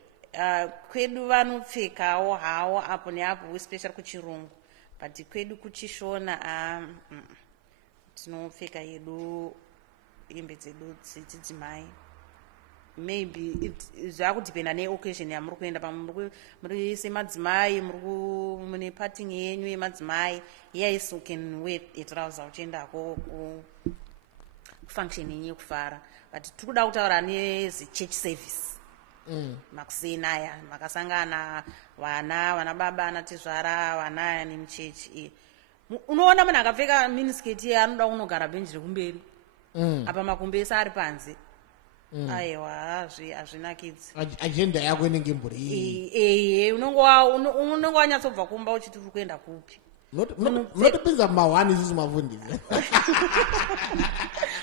Kwedu vanopfekawo hawo apo neapo, especially kuchirungu, but kwedu kuchishona tinopfeka yedu hembe dzedu dzechidzimai. Maybe zvakudipenda neoccasion yamuri kuenda muri semadzimai, mune parting yenyu yemadzimai. Yes, you can wear a trouser uchiendako kufunction yenyu yekufara, but tikuda kutaura nezechurch service. Makusena aya makasangana vana baba anatizvara vana nemuchechi. Unoona munhu akapfeka minisketi anoda kunogara bhenji rekumberi apa makumbesi ari panze. Aiwa hazvinakidzi. Agenda yako inenge mburi. Unonge wanyatsobva kumba uchiti uri kuenda kupi. Munotopinza mumahwani isusu mafundisi.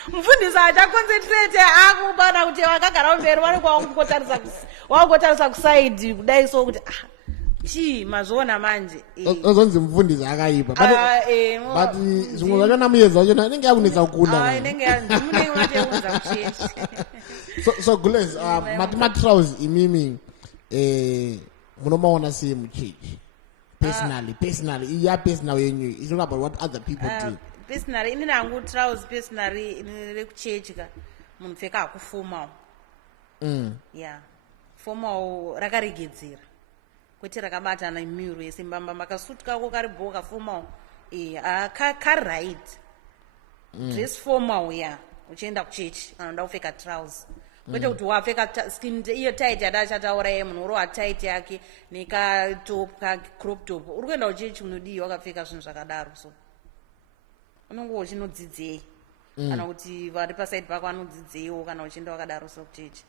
Mufundisi achaconcentrate akubana kuti vakagara mberi wangotarisa kusaidi kudai so kuti chii mazviona manje ozonzi mufundisi akaipa but zvimwe zvacho namuyedza wacho anenge akunetsa kukunda munenge mateunza kuchechi so Gules mati matrials imimi munomaona sei muchechi personally iya personal yenyu is not about what other people do. Personally inini hangu trials personally rekuchechi ka munhu pfeka hakufomawo ya fomawo rakaregedzera kwete rakabatana miro yese mbamba kasuti kako kari bhoka fomawo kari right dress formal ya uchienda kuchechi anoda kupfeka trials kwete kuti wapfeka skin iyo tight yadachataura ye munhu uri watight yake nekatop crop top uri kuenda kuchechi unodii wakapfeka zvinhu zvakadaro so unonge uchinodzidzei kana kuti vari pasaidi pako anodzidzeiwo kana uchienda wakadaro so kuchechi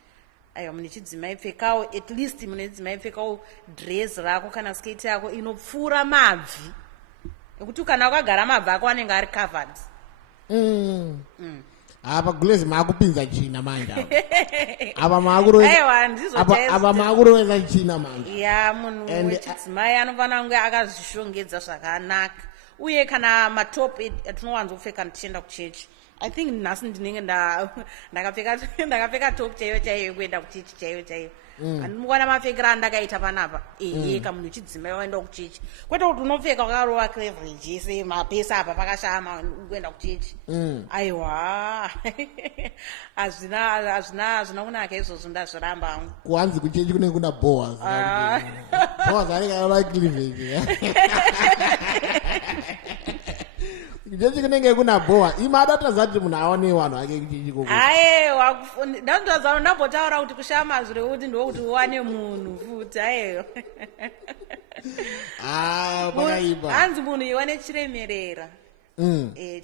aiwa mune chidzimai pfekawo at least mune chidzimai pfekawo dress rako kana skate yako inopfuura mabvi ekuti kana wakagara mabvi ako anenge ari covered apa Gules maakupinza china manje apa maakurovesa china manje ya munhu wechidzimai anofanira kunge akazvishongedza zvakanaka uye kana matop atinowanzopfeka tichienda kuchechi I think nhasi ndinenge ndakapfeka top chaiyo kuenda kuchechi chaiyo andimukwana mapfekera andakaita panapa ka munhu wechidzimai waenda kuchechi kwete kuti unopfeka wakarova cleverage yese mapesa apa pakashama kuenda kuchechi aiwa hazvina kunaka izvozvo ndazviramba hangu kuhanzi kuchechi kunenge kuna boas anenge arova cleverage kuchechi kunenge kuna boa imadatazati munhu aone vanhu ake kuchechi koko ndandazano ndambotaura kuti kushama zviro kuti ndokuti uwane munhu futi ayeyo pakaipa hanzi munhu iwane chiremerera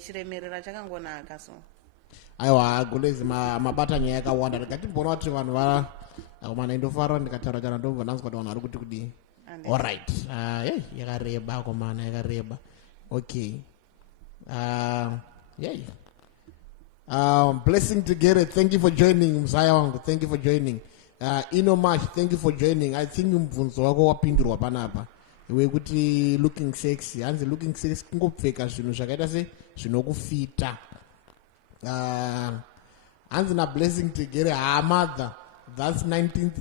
chiremerera chakangonaka so aiwa Gules mabata nyaya yakawanda ndikatimbona kuti vanhu mana indofarwa ndikataura chana ndobva ndanzwa kuti vanhu vari kuti kudii allright yakareba komana yakareba okay blessing together, thank you for joining mzaya wangu, thank you for joining Inomash, thank you for joining. I think mvunzo wako wapindurwa panapa wekuti looking sexy hanzi looking sexy kungopfeka zvinhu zvakaita se zvinokufita hanzi na blessing together mother that's 19th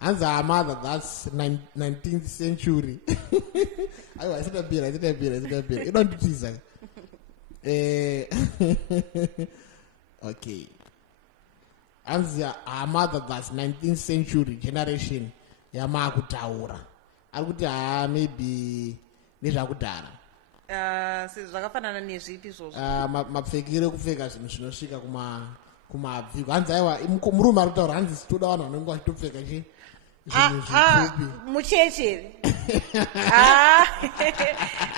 hanzi mother that's 19th century aiwa isitapira inonditiza okay hanzi mother that's 19th century generation yamakutaura ari kuti maybe nezvakudhara zvakafanana nezvipi izvozvo mapfekero ekupfeka zvinhu zvinosvika kumabviko hanzi aiwa murume ari kutaura hanzi sitoda vanhu vanenge vachitopfeka chi muchechere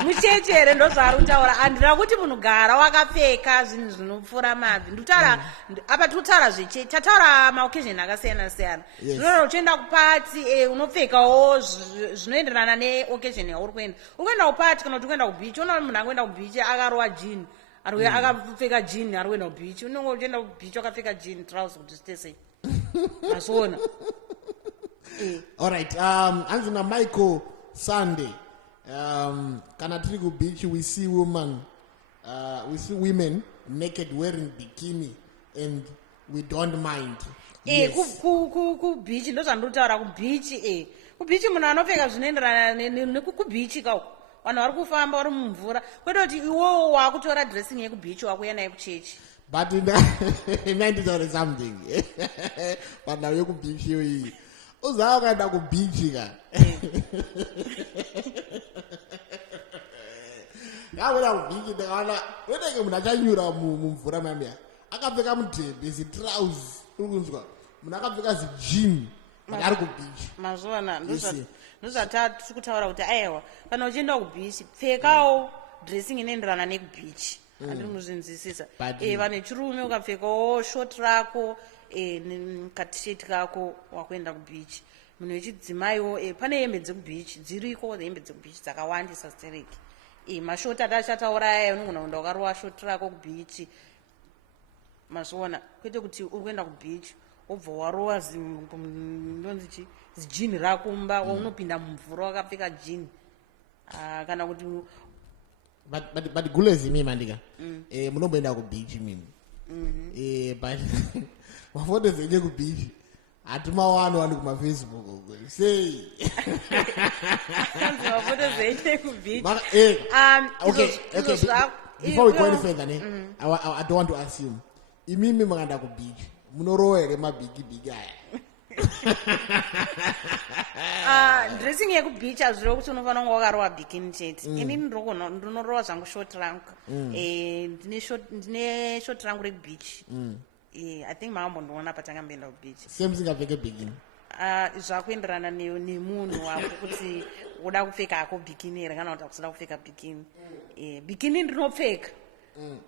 muchechere ndo zvaari kutaura handina kuti munhu gara wakapfeka zvinhu zvinopfuura mabvi ndikutaura apa tikutaura zvechechi tataura maokesheni akasiyana siyana zvinoda uchienda kupati unopfekawo zvinoenderana neokesheni yauri kuenda kupati kana kuti kuenda kubhichi unoona munhu akuenda kubhichi akarova jini akapfeka jini ari kuenda kubhichi unenge uchienda kubhichi wakapfeka jini trausi kuti zitesei mazoona alright hanzi Michael Sunday kana tiri kubeach we see women naked wearing bikini and we don't mind kubeach ndo zvandinotaura kubeach munhu anopfeka zvinoenderana nekubeach kako vanhu vari kufamba vari mumvura kwete kuti iwowo wakutora dressing yekubeach wakuya naye kuchechi but nditaure something pandawo yekubeach iyo iyi uzava kaenda kubichi ka ndakuenda kubichi ndikaona wetenge munhu achanyura mumvura mamia akapfeka mudhebhe zitrausi uri kunzwa munhu akapfeka zijini ari kubichi mazuwana ndozvatiri kutaura kuti aiwa kana uchienda kubichi pfekawo dressing inoenderana nekubichi handiri muzvinzwisisa vane chirume ukapfekawo short rako katisheti kako wakuenda kubichi munhu wechidzimaiwo pane hembe dzekubichi dziriko hembe dzekubichi dzakawandisa zitereki mashoti atachatauraya unogona kuenda ukarowa shoti rako kubichi mazviona kwete kuti uri kuenda kubichi wobva warowa ndonzi zijini rako mumba waunopinda mumvura wakapfeka jini kana kuti but gulezi mimi mandika munomboenda kubichi mimi but mafoto zenye kubichi hatimawani kumafacebook sei mafoto zenye kubichi okay before we go any further I don't want to assume imimi makaenda kubichi munorowa here mabhigi aya dressing yekubichi hazviro kuti unofanira kunge wakarowa bikini chete inini ndinorowa zvangu shoti rangu ndine shoti rangu rekubichi I think makambondiona patangamboenda kubichi semusingapfeke bikini zvakuenderana nemunhu wako kuti uda kupfeka hako bikini here kana kuti hakusida kupfeka bikini bikini ndinopfeka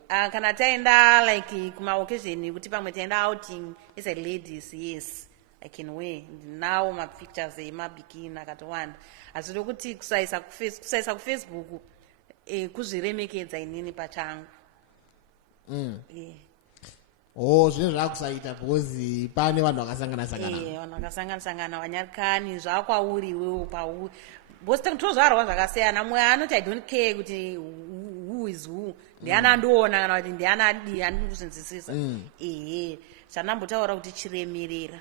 kana taenda like kumaoccasion kuti pamwe taenda outing as a ladies yes I can wear ndinawo mapictures emabikini akatowanda asi tokuti kusaisa kufacebook kuzviremekedza inini pachangu zvine zvakusaita because pane vanhu vakasangana vanyarikani zvakwauri iwewo pauri because tozvarwa zvakasiyana mumwe anoti I don't care kuti who is who ndiani andiona kana kuti ndiani adi handini kuzvinzwisisa zvanambotaura kuti chiremerera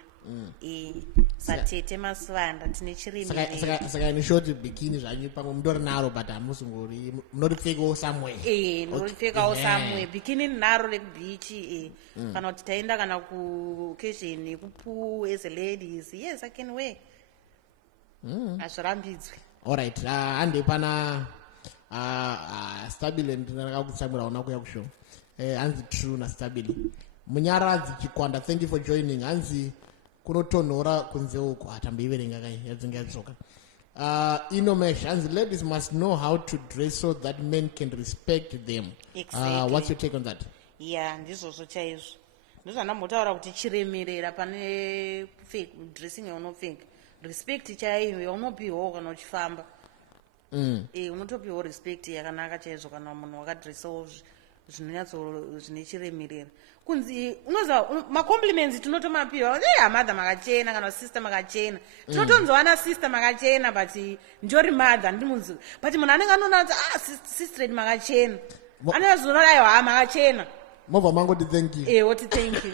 satete masivanda tine chiremerera saka ine shoti bikini zvanyu pamwe mutori naro but hamusingori munoripfekawo somewhere noripfekawo somewhere bikini ninaro rekubichi kana kuti taenda kana kuoccasion yekupool as a ladies yes I can wear hazvirambidzwe alright hande pana stabile ndinakakutsamira una kuya kushow hanzi true nastabile munyaradzi chikwanda thank you for joining hanzi kunotonhora kunze uko hatambeiverenga kai yadzinga yadzoka inomesh hanzi ladies must know how to dress so that men can respect them. Exactly. What's your take on that? Ndizvozvo chaizvo ndozvanambotaura kuti chiremerera pane dressing yaunopfeka respect chaiyo yaunopiwawo kana uchifamba unotopiwawo respect yakanaka chaizvo kana munhu wakadressawo zvine chiremerera kunzi unoziva macompliments tinotomapiwa hamadha makachena kana sister makachena tinotonzwana sister makachena but njori madha ndimunzi but munhu anenge anoona kuti sister makachena anozonodaiwa makachena mobva mangoti thank you woti thank you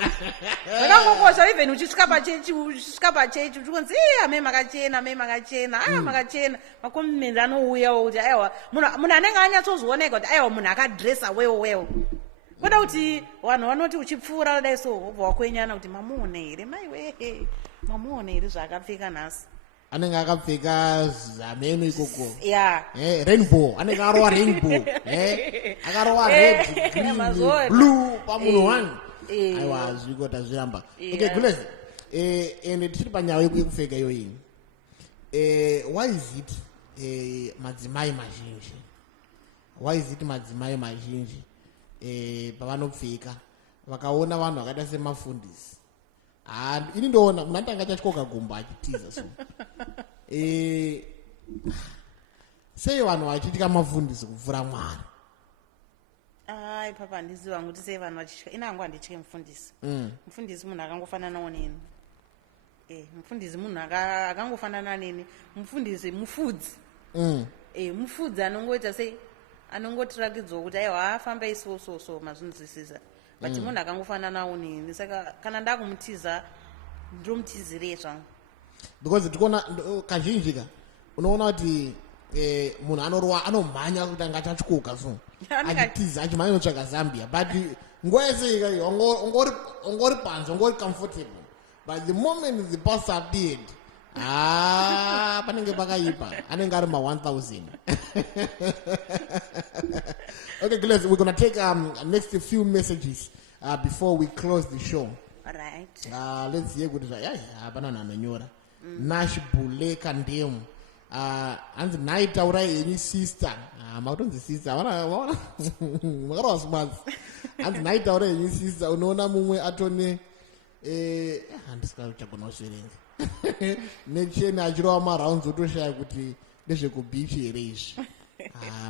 zvakangokosha even uchisvika pachechi uchikonzi ame makachena makachena macompliments anouyawo kuti aiwa munhu anenge anyatsozooneka kuti aiwa munhu akadressa wewo kweda kuti vanhu vanoti uchipfuura dai so wobva wakwenyana kuti mamuone here maiwe mamuone here zvaakapfeka nhasi anenge akapfeka zameno ikoko rainbow anenge arowa rainbow akarowa red green blue pamunhu one aiwa zviko tazviramba okay gulezi ende tichiri panyaya yekupfeka iyo yini why is it madzimai mazhinji pavanopfeka vakaona vanhu vakaita semafundisi ini ndoona munhu anotanga achatyoka gumbo achitiza so sei vanhu vachitya mafundisi kupfuura Mwari? Papa handiziva kuti sei vanhu vachitya ina hangu handitye mufundisi mufundisi munhu akangofananawo neni mufundisi munhu akangofanana neni mufundisi mufudzi mufudzi anongoita sei anongotirakidzwa kuti aiwa afamba so mazvinzwisisa but munhu akangofananawo neni saka kana ndakumutiza ndomutizire zvangu because tikuona kazhinji unoona kuti munhu anomhanya kuti angatyatyuka so achitiza achimhanya notsvaka Zambia but nguva yese ikai ungori panze ungori comfortable but the moment the pastor appeared panenge pakaipa anenge ari ma-1000 okay guys, we're going to take next few messages before we close the show. Alright. Let's hear good hapana nanonyora Nash Buleka ndemu anzi naitaura yenyu sister mautonzi sister vana makarawa smarts anzi naitaura yenyu sister unoona mumwe atone handisingachagona kusverenga necheni achirova marounds otoshaya kuti ndezvekubichi here izvi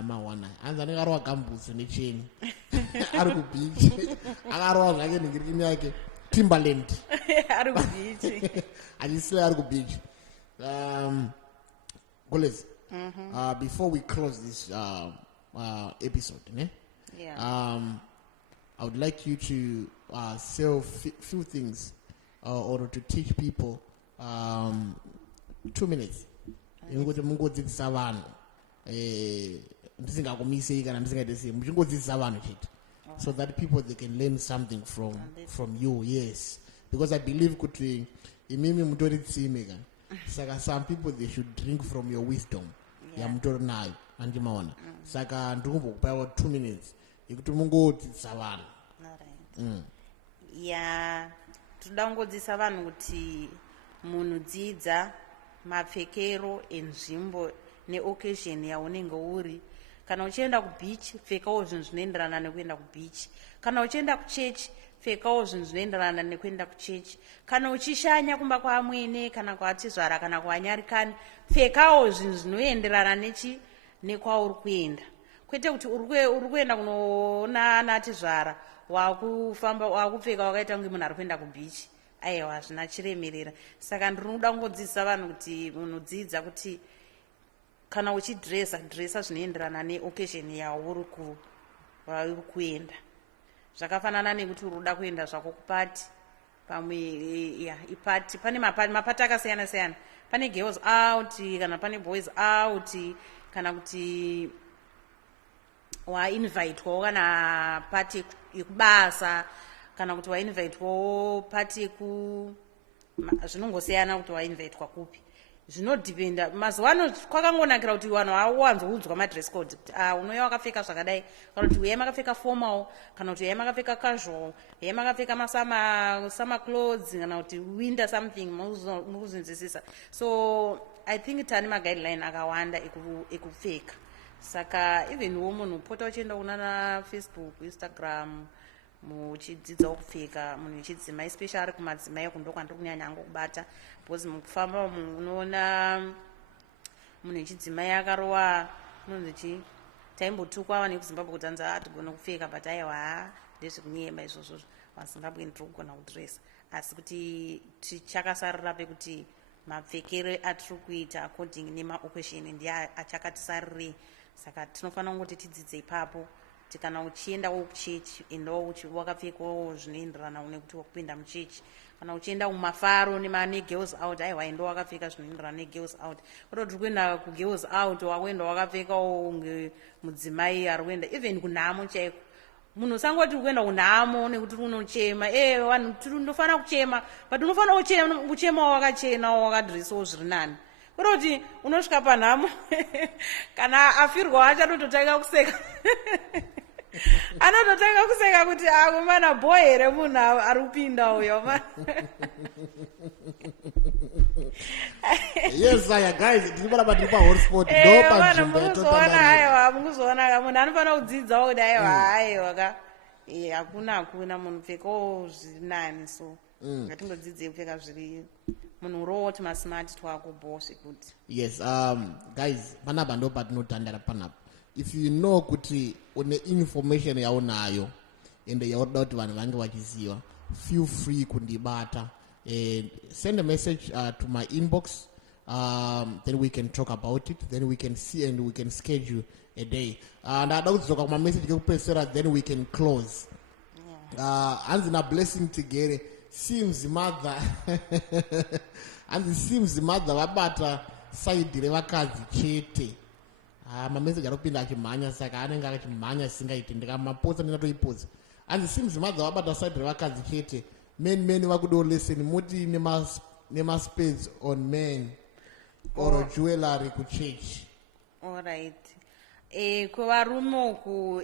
mawana hanzi anenge arowa gambusi necheni ari kubichi akarowa zvake ningirikini yake Timberland ari kubichi achisila ari kubichi. Gules, before we close this episode, yeah. I would like you to say a few things or to teach people 2 minutes. Kuti mungodzidzisa vanhu ndisingakumisei kana ndisingaite sei muchingodzidzisa vanhu chete so that people they can learn something from you. Yes, because I believe kuti imimi mutori tsime kana saka some people they should drink from your wisdom yamutori nayo andimaona saka ndikumbokupawo 2 minutes yekuti mungodzidzisa vanhu. ya toda kungodzidzisa vanhu kuti munhu dzidza mapfekero enzvimbo neoccasion yaunenge uri. Kana uchienda kubeach pfekawo zvinhu zvinoenderana nekuenda kubeach. Kana uchienda kuchechi pfekawo zvinhu zvinoenderana nekuenda kuchechi. Kana uchishanya kumba kwamwene kana kwatizvara kana kwanyarikani pfekawo zvinhu zvinoenderana nekwauri kuenda. Kwete kuti uri kuenda kunoona natizvara wakufamba wakupfeka wakaita kunge munhu ari kuenda kubeach. Aiwa zvina chiremerera. Saka ndinoda kungodzidzisa vanhu kuti munodzidza kuti kana uchidresa zvinoenderana neoccasion yauri kuenda. Zvakafanana nekuti uruda kuenda zvako kupati pamwe ipati pane mapati akasiyana siyana. Pane girls out kana pane boys out kana kuti wainvitewawo kana pati yekubasa kana kuti wainvitewawo pati zvinongosiyana kuti wainvitewa kupi. Zvinodependa mazuva ano kwakangonakira kuti vanhu vawanzoudzwa madress code kuti unouya wakapfeka zvakadai kana kuti uyai makapfeka formal kana kuti uyai makapfeka casual uyai makapfeka summer clothes kana kuti winter something mukuzvinzwisisa. So I think tane maguideline akawanda ekupfeka. Saka even wo munhu pota uchienda kunana Facebook, Instagram muchidzidzawo kupfeka munhu wechidzimai especially kumadzimai kundo kwandiri kunyanya angokubata because mukufamba unoona munhu wechidzimai akarowa unonzi taimbotukwa vanhu vekuzimbabwe kuti anzi hatigona kupfeka but aiwa ndezvekunyema izvozvo vazimbabwe ndiri kugona kudresa asi kuti tichakasarira pekuti mapfekero atiri kuita according nemaoccasion ndiye achakatisarire. Saka tinofanira kungoti tidzidze ipapo. Kana uchiendawo kuchechi endawo wakapfekawo zvinoenderana nekuti wakupinda muchechi. Kana uchienda kumafaro negirls out aiwa enda wakapfeka zvinoenderana negirls out. Kuti tiri kuenda kugirls out wakuenda wakapfekawo unge mudzimai ari kuenda even kunhamo chaiko. Munhu usangoti kuenda kunhamo nekuti unochema vanhu tinofanira kuchema but unofanira kuchema wakachena wakadresawo zviri nani. Kuti unosvika panhamo kana afirwa achatototanga kuseka anototanga kuseka kuti mana boy here munhu ari kupinda uyo yes guys ndinobaraba ndiri pahotspot aiwa mukuzoona munhu anofanira kudzidzawo kuti aiwa hakuna munhu pfekawo zvinani. So ngatingodzidzei kupfeka zviri munhu roti masmart twako boss kuti yes. Guys panapa ndo patinotandara panapa. If you know kuti une information yaunayo ende yauda kuti vanhu vange vachiziva feel free kundibata and send a message to my inbox. Then we can talk about it, then we can see and we can schedule a day. Ndada kudzoka kuma message ekupesera then we can close. Hanzi na blessing together seems mother and seems mother vabata side revakadzi chete. Mameseji aropinda achimhanya saka anenge achimhanya singaiti ndikamapotsa ndinatoipotsa. And seems mother vabata side revakadzi chete. Men vakudo listen muti nemaspades on men or jewelry kuchurch. All right. Kuvarume uku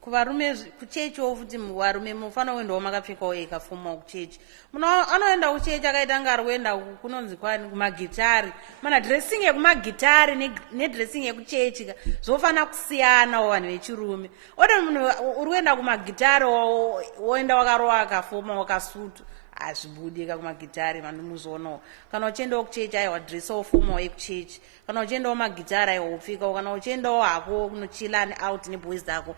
kuvarume kuchechi futi varume mufanira kuendawo makapfekawo ekafuma kuchechi. Munhu anoenda kuchechi akaita nga ari kuenda kunonzi kwani kumagitari. Mana dressing yekumagitari nedressing yekuchechi zvofanira kusiyanawo vanhu vechirume. Ode munhu uri kuenda kumagitari woenda wakarowa akafuma wakasutu hazvibudika kumagitari mandimuzoonawo. Kana uchiendawo kuchechi aiwa dhiresawo fomawo yekuchechi. Kana uchiendawo magitari aiwa upfekawo. Kana uchiendawo hako kunochila out neboys dzako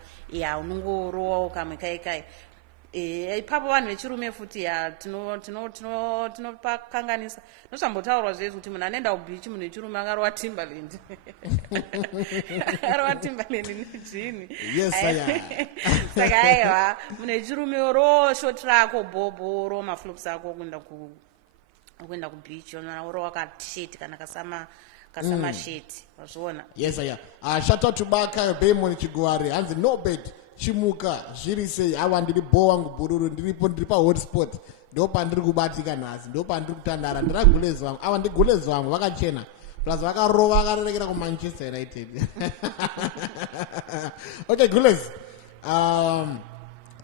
unongorowawo kamwe kai. Ipapo vanhu vechirume futi tinopakanganisa. Noshambotaurwa zvezvo kuti munhu anoenda kubichi munhu wechirume akarova Timberland. Akarova Timberland nejini. Yes, Saka aiwa munhu wechirume ro short rako bhobho ro maflops ako kuenda kubichi oro wakatisheti kana kasama sheti. Wazviona? Yes, shout out to Baka Baymon Chiguare. Hanzi Nobed Chimuka zviri sei awa ndiri bo wangu bururu ndiri pa hotspot ndo pandiri kubatika nhasi ndo pandiri kutandara ndiragulezi wangu awa ndigulezi wangu vakachena plus vakarova vakarerekera kuManchester United. Okay gulezi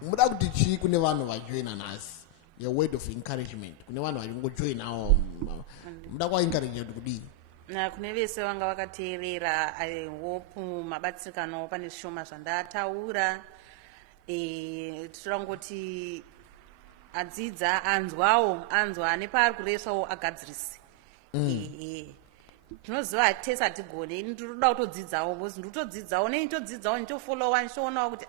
muda kuti chii kune vanhu vajoina nhasi a word of encouragement kune vanhu vachingojoinawo muda kuvaencourage kuti kudii? Kune vese vanga vakateerera I hope mabatsirikano pane zvishoma zvandataura. Tichirangoti adzidza anzwa ane paari kuresawo agadzirise. Tinoziva tese hatigone ndinoda kutodzidzawo because nditodzidzawo neintodzidzawo nitofolowa nichionawo kuti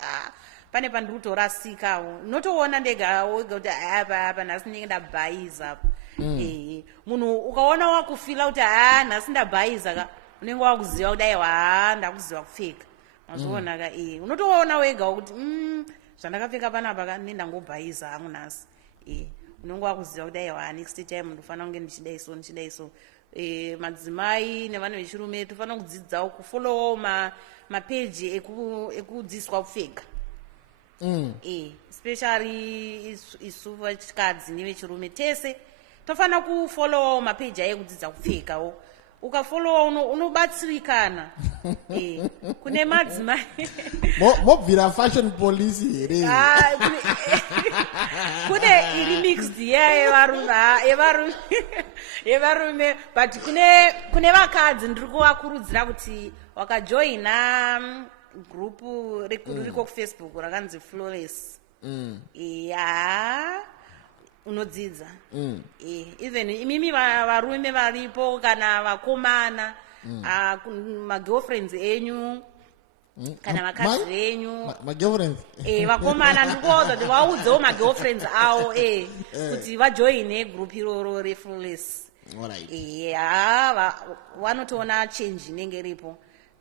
pane pandiri kutorasikawo notoona ndegawo kuti apa nhasi ndinenge ndabhayiza apa. Munhu ukaona wakufila kuti nhasi ndabhayiza ka unenge wakuziva kuti aiwa ndakuziva kupfeka. Mazviona ka unotoona wega kuti zvandakapfeka panapa ka ndangobhayiza hangu nhasi. Unenge wakuziva kuti aiwa next time ndofanira kunge ndichidaiso. Madzimai nevanhu vechirume tofanira kudzidzawo kufolowawo mapeji ekudzidziswa kupfeka. Especially isu vechikadzi nevechirume tese tofanira kufolowawo mapeji ekudzidza kupfekawo. Ukafolowa unobatsirikana. Kune madzimai mobvira fashion police here. Kune iri mixed yevarume but kune vakadzi ndiri kuvakurudzira kuti wakajoina group riko kuFacebook rakanzi Flawless. Unodzidza. Even imimi varume varipo kana vakomana magirlfriends enyu kana vakadzi venyu magirlfriends vakomana ndikuudza kuti vaudzewo magirlfriends avo kuti vajoine group iroro reFlawless. Vanotoona change inenge iripo.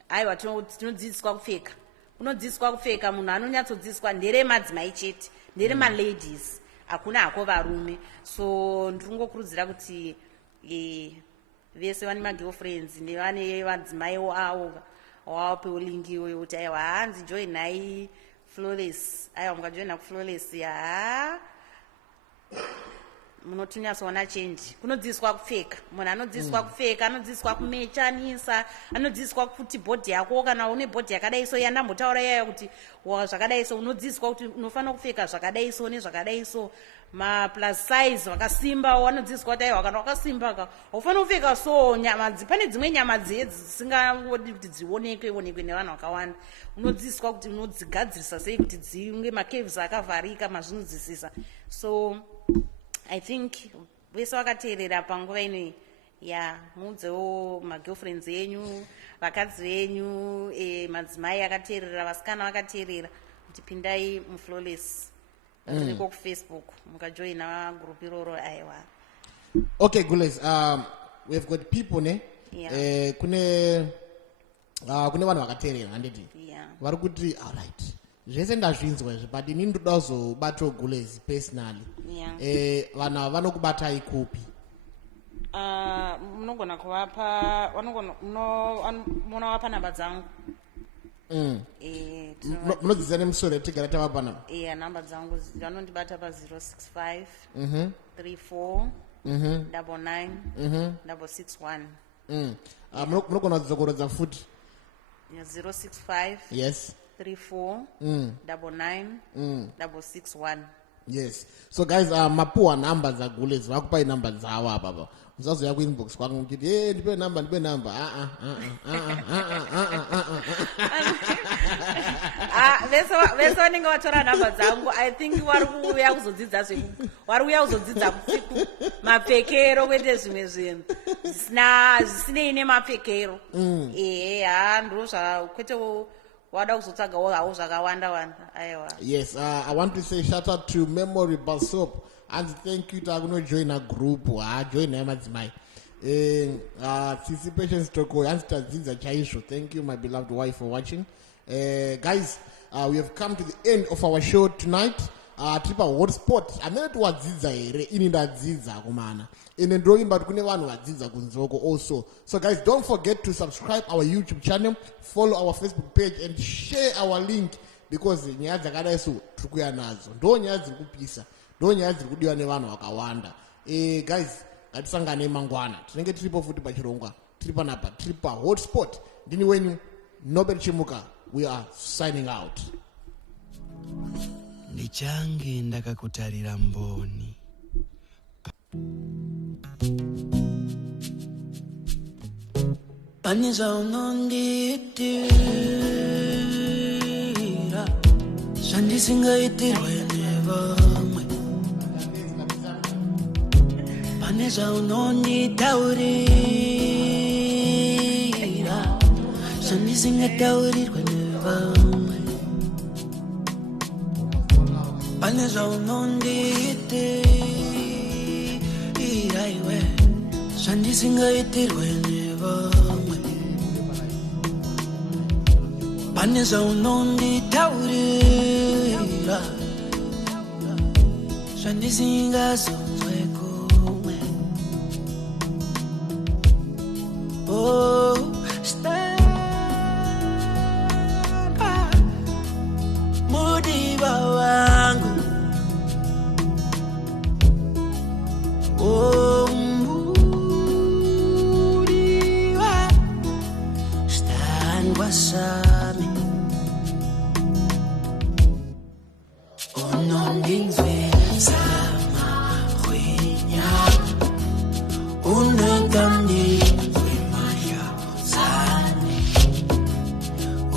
Aiwa tinodzidziswa kupfeka. Unodzidziswa kupfeka munhu anonyatsodzidziswa ndere madzimai chete ndere maladies hakuna hako varume. So ndiringokurudzira kuti vese vane magirlfriends nevane vadzimaiwo avo wawapewo lingiwo yokuti aiwa hanzi joinai Flawless. Aiwa mukajoina kuFlawless munotonyasoona change. Kunodzidziswa kupfeka. Munhu anodzidziswa kupfeka anodzidziswa kumechanisa anodzidziswa kuti bhodhi yako kana une bhodhi yakadaiso yandambotaura yayo kuti zvakadaiso unodzidziswa kuti unofanira kupfeka zvakadaiso nezvakadaiso. Plus size wakasimba wanodzidziswa kuti aiwa kana wakasimba ka ufanira kupfeka so nyama pane dzimwe nyama dzisingangodi kuti dzionekwe nevanhu vakawanda. Unodzidziswa kuti unodzigadzirisa sei kuti dzinge macaves akavharika mazvinonzwisisa. So I think vese vakateerera panguva ino muudzewo magirlfriends enyu vakadzi venyu madzimai akateerera vasikana vakateerera kuti pindai muFlawless riko kuFacebook mukajoina group iroro aiwa. Okay Gules, we've got people kune vanhu vakateerera handiti vari kuti alright zvese ndazvinzwa izvi but inini ndoda kuzobatawo Gules personally. Vanhu ava vanokubatai kupi? Munogona kuvapa munovapa namba dzangu. Munodzidzisa nemusoro tigara tavapa namba? Namba dzangu vanondibata pa065 34 99 661. Munogona kudzokorodza futi? 065 yes 34 99 661. Yes. So guys, mapuwa numbers agulezi vakupai number dzawo apa. Musazoya kuinbox kwangu muchiti hey, ndipe number. Vese vanenge vatora nhamba dzangu. I think vari kuuya kuzodzidza usiku mapfekero kwete zvimwe zvinhu zvisinei nemapfekero. Ndo kwete wada kuzotsagawo hawo zvakawanda aiwa. Yes, I want to say shout out to Memory Basop and thank you to join a group. Join madzimai. Participation stoko and Kudzidzisa chaisho. Thank you my beloved wife for watching. Guys, we have come to the end of our show tonight. Tripa hotspot. Amene tuwadzidza here ini ndadzidza kumana. Ine ndoimba kune vanhu vadzidza kunzoko also. So guys, don't forget to subscribe our YouTube channel, follow our Facebook page and share our link because nyaya dzakadai so tikuya nazo. Ndo nyaya dziri kupisa. Ndo nyaya dziri kudiwa nevanhu vakawanda. Guys, ngatisangane mangwana. Tinenge tiripo futi pachirongwa. Tripa napa, tripa hotspot. Ndini wenyu Nobel Chimuka. We are signing out. Ndichange ndakakutarira mboni. Pane zvaunondiitira zvandisingaitirwe nevamwe. Pane zvaunonditaurira zvandisingataurirwe nevamwe. Pane zvaunondiitira iwe zvandisingaitirwe nevamwe. Pane zvaunonditaurira zvandisingazonzwe kumwe. Oh, stamba mudiva wangu. Oh, mudiva standwa sami. Unondinzwisa mahwinya. Unondinzwe mayabuzane.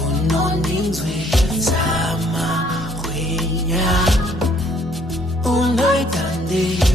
Unondinzwisa mahwinya. Unondinzwe